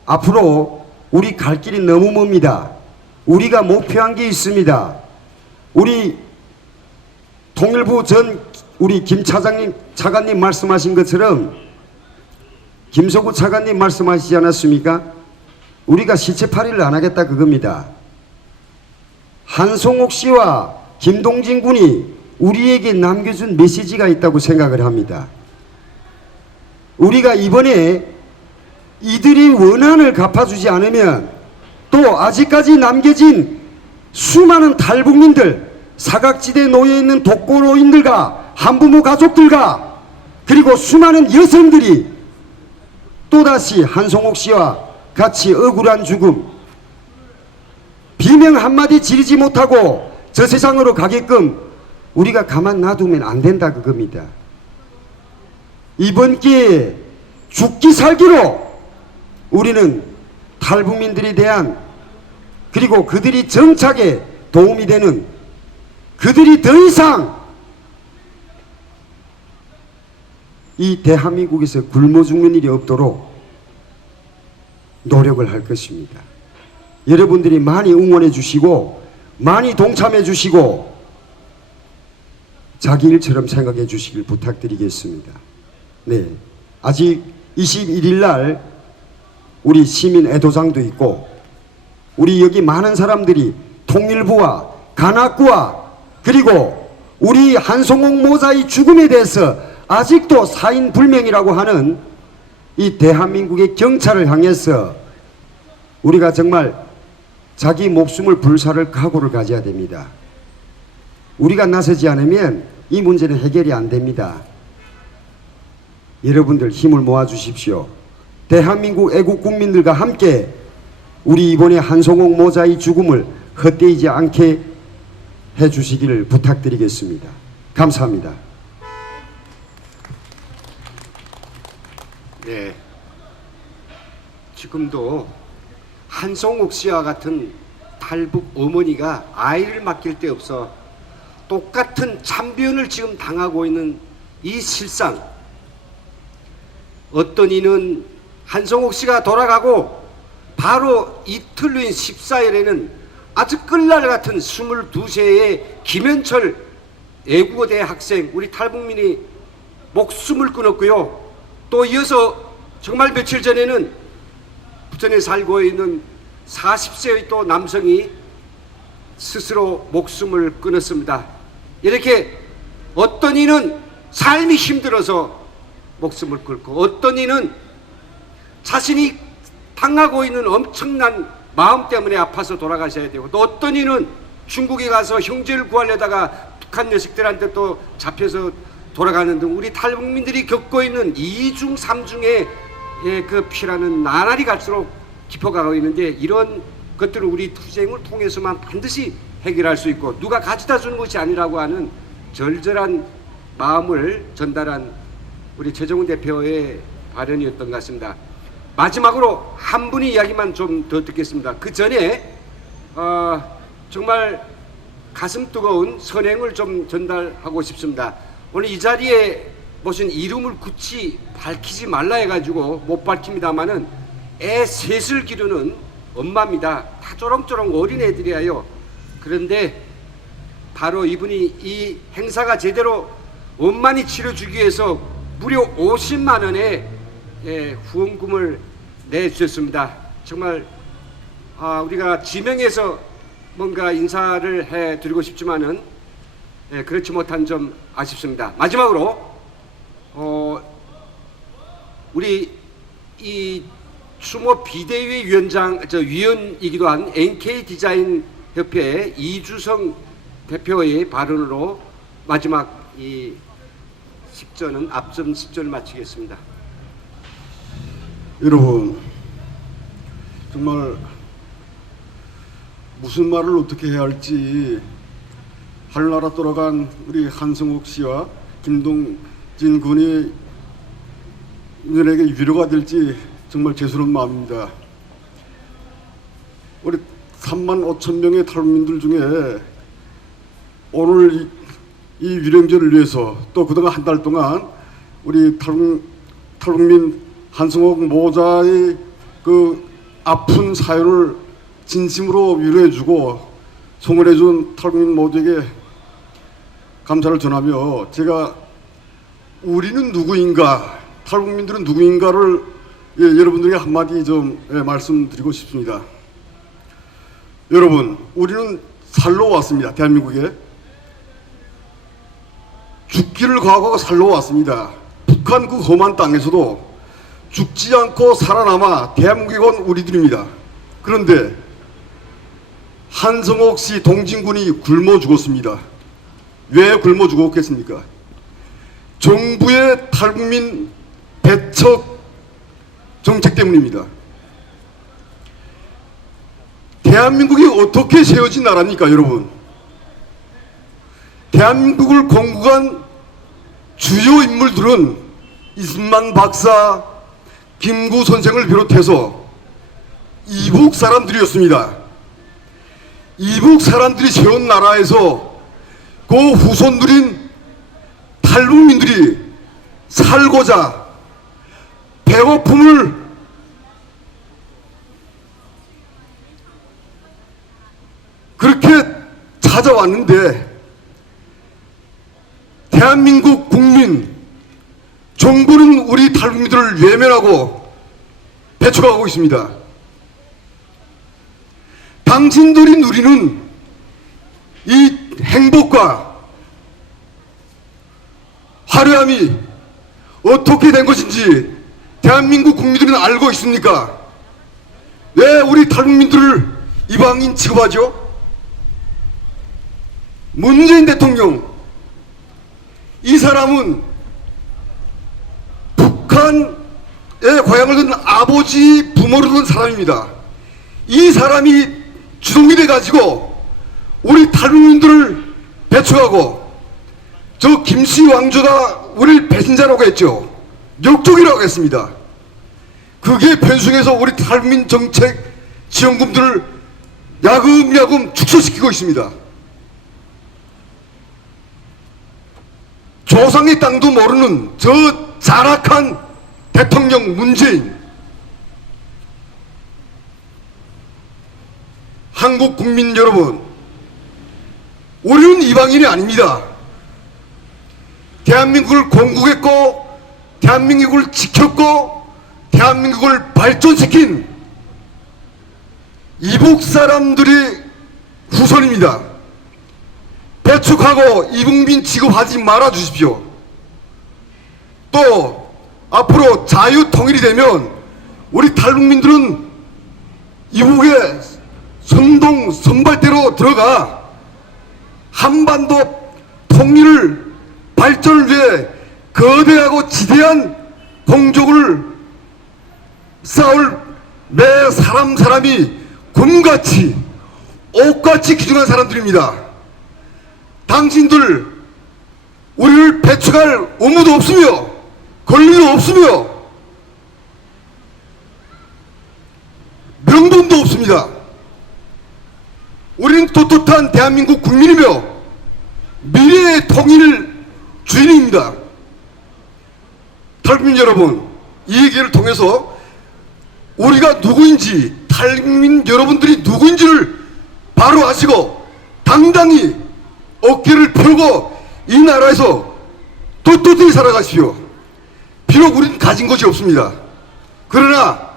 앞으로 우리 갈 길이 너무 멉니다. 우리가 목표한 게 있습니다. 우리 통일부 전 우리 김 차관님 말씀하신 것처럼 김석우 차관님 말씀하시지 않았습니까? 우리가 시체팔이를 안 하겠다 그겁니다. 한송옥 씨와 김동진 군이 우리에게 남겨준 메시지가 있다고 생각을 합니다. 우리가 이번에 이들이 원한을 갚아주지 않으면 또 아직까지 남겨진 수많은 탈북민들, 사각지대에 놓여있는 독거노인들과 한부모 가족들과 그리고 수많은 여성들이 또다시 한송옥 씨와 같이 억울한 죽음, 비명 한마디 지르지 못하고 저 세상으로 가게끔 우리가 가만 놔두면 안 된다 그겁니다. 이번 기회에 죽기 살기로 우리는 탈북민들에 대한 그리고 그들이 정착에 도움이 되는 그들이 더 이상 이 대한민국에서 굶어 죽는 일이 없도록 노력을 할 것입니다. 여러분들이 많이 응원해 주시고 많이 동참해 주시고 자기 일처럼 생각해 주시길 부탁드리겠습니다. 네, 아직 21일 날 우리 시민 애도장도 있고 우리 여기 많은 사람들이 통일부와 관악구와 그리고 우리 한송옥 모자의 죽음에 대해서 아직도 사인 불명이라고 하는 이 대한민국의 경찰을 향해서 우리가 정말 자기 목숨을 불사를 각오를 가져야 됩니다. 우리가 나서지 않으면 이 문제는 해결이 안 됩니다. 여러분들 힘을 모아 주십시오. 대한민국 애국 국민들과 함께 우리 이번에 한송옥 모자의 죽음을 헛되이지 않게 해 주시기를 부탁드리겠습니다. 감사합니다. 네, 지금도 한송옥 씨와 같은 탈북 어머니가 아이를 맡길 데 없어 똑같은 참변을 지금 당하고 있는 이 실상, 어떤 이는 한송옥 씨가 돌아가고 바로 이틀 후인 14일에는 아주 끝날 같은 22세의 김현철 애국어대 학생, 우리 탈북민이 목숨을 끊었고요. 또 이어서 정말 며칠 전에는 부천에 살고 있는 40세의 또 남성이 스스로 목숨을 끊었습니다. 이렇게 어떤 이는 삶이 힘들어서 목숨을 끊고 어떤 이는 자신이 당하고 있는 엄청난 마음 때문에 아파서 돌아가셔야 되고 또 어떤 이는 중국에 가서 형제를 구하려다가 북한 녀석들한테 또 잡혀서 돌아가는 등 우리 탈북민들이 겪고 있는 2중 3중의 그 피라는 나날이 갈수록 깊어가고 있는데 이런 것들을 우리 투쟁을 통해서만 반드시 해결할 수 있고 누가 가져다 주는 것이 아니라고 하는 절절한 마음을 전달한 우리 최정훈 대표의 발언이었던 것 같습니다. 마지막으로 한 분의 이야기만 좀 더 듣겠습니다. 그 전에 정말 가슴 뜨거운 선행을 좀 전달하고 싶습니다. 오늘 이 자리에 무슨 이름을 굳이 밝히지 말라 해가지고 못 밝힙니다마는 애 셋을 기르는 엄마입니다. 다 쪼렁쪼렁 어린애들이에요. 그런데 바로 이분이 이 행사가 제대로 원만히 치러주기 위해서 무려 50만 원의 후원금을 내주셨습니다. 정말 우리가 지명해서 뭔가 인사를 해드리고 싶지만은 그렇지 못한 점 아쉽습니다. 마지막으로 우리 이 추모 비대위 위원이기도 한 NK 디자인 협회의 이주성 대표의 발언으로 마지막 이 앞선 10절을 마치겠습니다. 여러분, 정말 무슨 말을 어떻게 해야 할지 하늘나라 돌아간 우리 한송옥 씨와 김동진 군이 인연에게 위로가 될지 정말 죄스러운 마음입니다. 우리 3만 5천 명의 탈북민들 중에 오늘 이 위령제를 위해서 또 그동안 한 달 동안 우리 탈북민 한성옥 모자의 그 아픈 사연을 진심으로 위로해주고 송원해준 탈북민 모두에게 감사를 전하며 제가 우리는 누구인가, 탈북민들은 누구인가를 여러분들에게 한마디 좀 말씀드리고 싶습니다. 여러분, 우리는 살러 왔습니다. 대한민국에 죽기를 각오하고 살러 왔습니다. 북한 그 험한 땅에서도 죽지 않고 살아남아 대한민국에 온 우리들입니다. 그런데 한성옥 씨 동진군이 굶어 죽었습니다. 왜 굶어 죽었겠습니까? 정부의 탈북민 배척 정책 때문입니다. 대한민국이 어떻게 세워진 나라입니까, 여러분? 대한민국을 건국한 주요 인물들은 이승만 박사, 김구 선생을 비롯해서 이북 사람들이었습니다. 이북 사람들이 세운 나라에서 그 후손들인 탈북민들이 살고자 배고픔을 그렇게 찾아왔는데 대한민국 국민, 정부는 우리 탈북민들을 외면하고 배척하고 있습니다. 당신들이 누리는 이 행복과 화려함이 어떻게 된 것인지 대한민국 국민들은 알고 있습니까? 왜 우리 탈북민들을 이방인 취급하죠? 문재인 대통령, 이 사람은 북한의 고향을 둔 아버지 부모를 둔 사람입니다. 이 사람이 주동이 돼가지고 우리 탈북민들을 배척하고 저 김씨 왕조가 우리를 배신자라고 했죠. 역적이라고 했습니다. 그게 편승해서 우리 탈북민 정책 지원금들을 야금야금 축소시키고 있습니다. 조상의 땅도 모르는 저 자락한 대통령 문재인, 한국 국민 여러분, 우리는 이방인이 아닙니다. 대한민국을 건국했고 대한민국을 지켰고 대한민국을 발전시킨 이북 사람들이 후손입니다. 배척하고 이북민 취급하지 말아 주십시오. 또 앞으로 자유통일이 되면 우리 탈북민들은 이북의 선동 선발대로 들어가 한반도 통일을 발전을 위해 거대하고 지대한 공적을 쌓을 매 사람이 곰같이 옷같이 기준한 사람들입니다. 당신들 우리를 배척할 의무도 없으며 권리도 없으며 명분도 없습니다. 우리는 떳떳한 대한민국 국민이며 미래의 통일 주인입니다. 탈북민 여러분, 이 얘기를 통해서 우리가 누구인지, 탈북민 여러분들이 누구인지를 바로 아시고 당당히 어깨를 펴고 이 나라에서 떳떳히 살아가십시오. 비록 우리는 가진 것이 없습니다. 그러나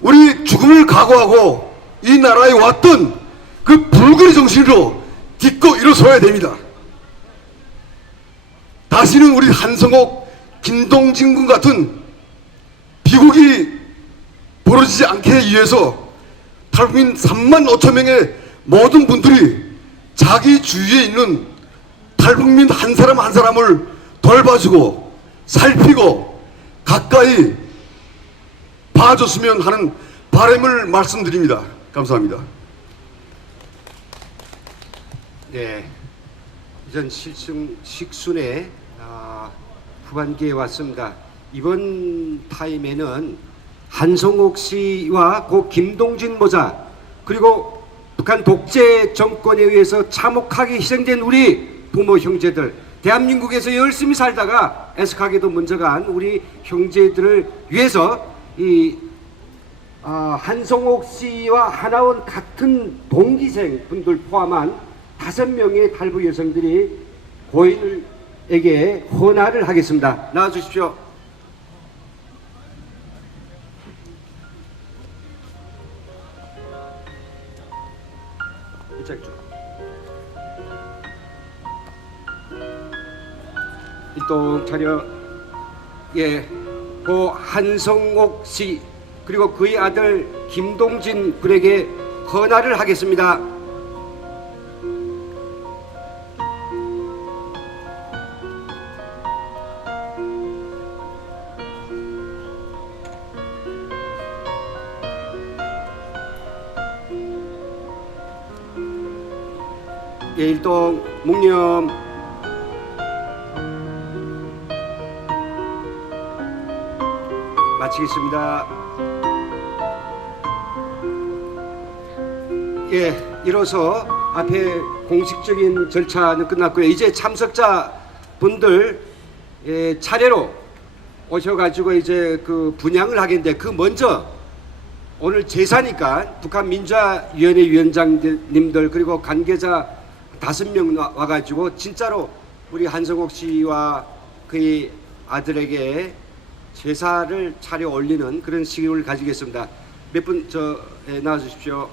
우리 죽음을 각오하고 이 나라에 왔던 그 불굴의 정신으로 딛고 일어서야 됩니다. 다시는 우리 한성옥, 김동진 군 같은 비극이 벌어지지 않게 위해서 탈북민 3만 5천 명의 모든 분들이 자기 주위에 있는 탈북민 한 사람 한 사람을 돌봐주고 살피고 가까이 봐줬으면 하는 바람을 말씀드립니다. 감사합니다. 네, 이전 식순에 자, 후반기에 왔습니다. 이번 타임에는 한성옥 씨와 고 김동진 모자 그리고 북한 독재 정권에 의해서 참혹하게 희생된 우리 부모 형제들, 대한민국에서 열심히 살다가 애석하게도 먼저 간 우리 형제들을 위해서 이 한성옥 씨와 하나원 같은 동기생 분들 포함한 5명의 탈북 여성들이 고인에게 헌화를 하겠습니다. 나와주십시오. 이쪽 쪽. 일동 차려. 예, 고 한성옥 씨 그리고 그의 아들 김동진 군에게 헌화를 하겠습니다. 예, 일동 묵념. 마치겠습니다. 예, 이로써 앞에 공식적인 절차는 끝났고요. 이제 참석자 분들 차례로 오셔가지고 이제 그 분양을 하겠는데 그 먼저 오늘 제사니까 북한 민주화위원회 위원장님들 그리고 관계자 5명 와가지고 진짜로 우리 한성옥 씨와 그의 아들에게 제사를 차려 올리는 그런 시기를 가지겠습니다. 몇 분 나와주십시오.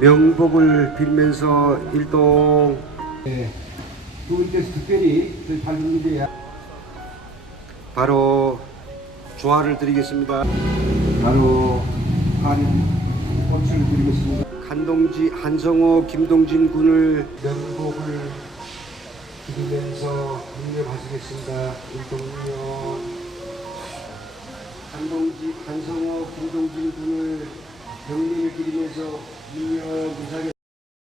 명복을 빌면서 일동 두 분께서 특별히 저희 탈북민들에 바로 조화를 드리겠습니다. 바로 꽃을 드리겠습니다. 한동지 한성호 김동진 군을 명복을 드리면서 묵념하시겠습니다. 일동요 한동지 한성호 김동진 군을 명령을 드리면서 묵념하겠습니다.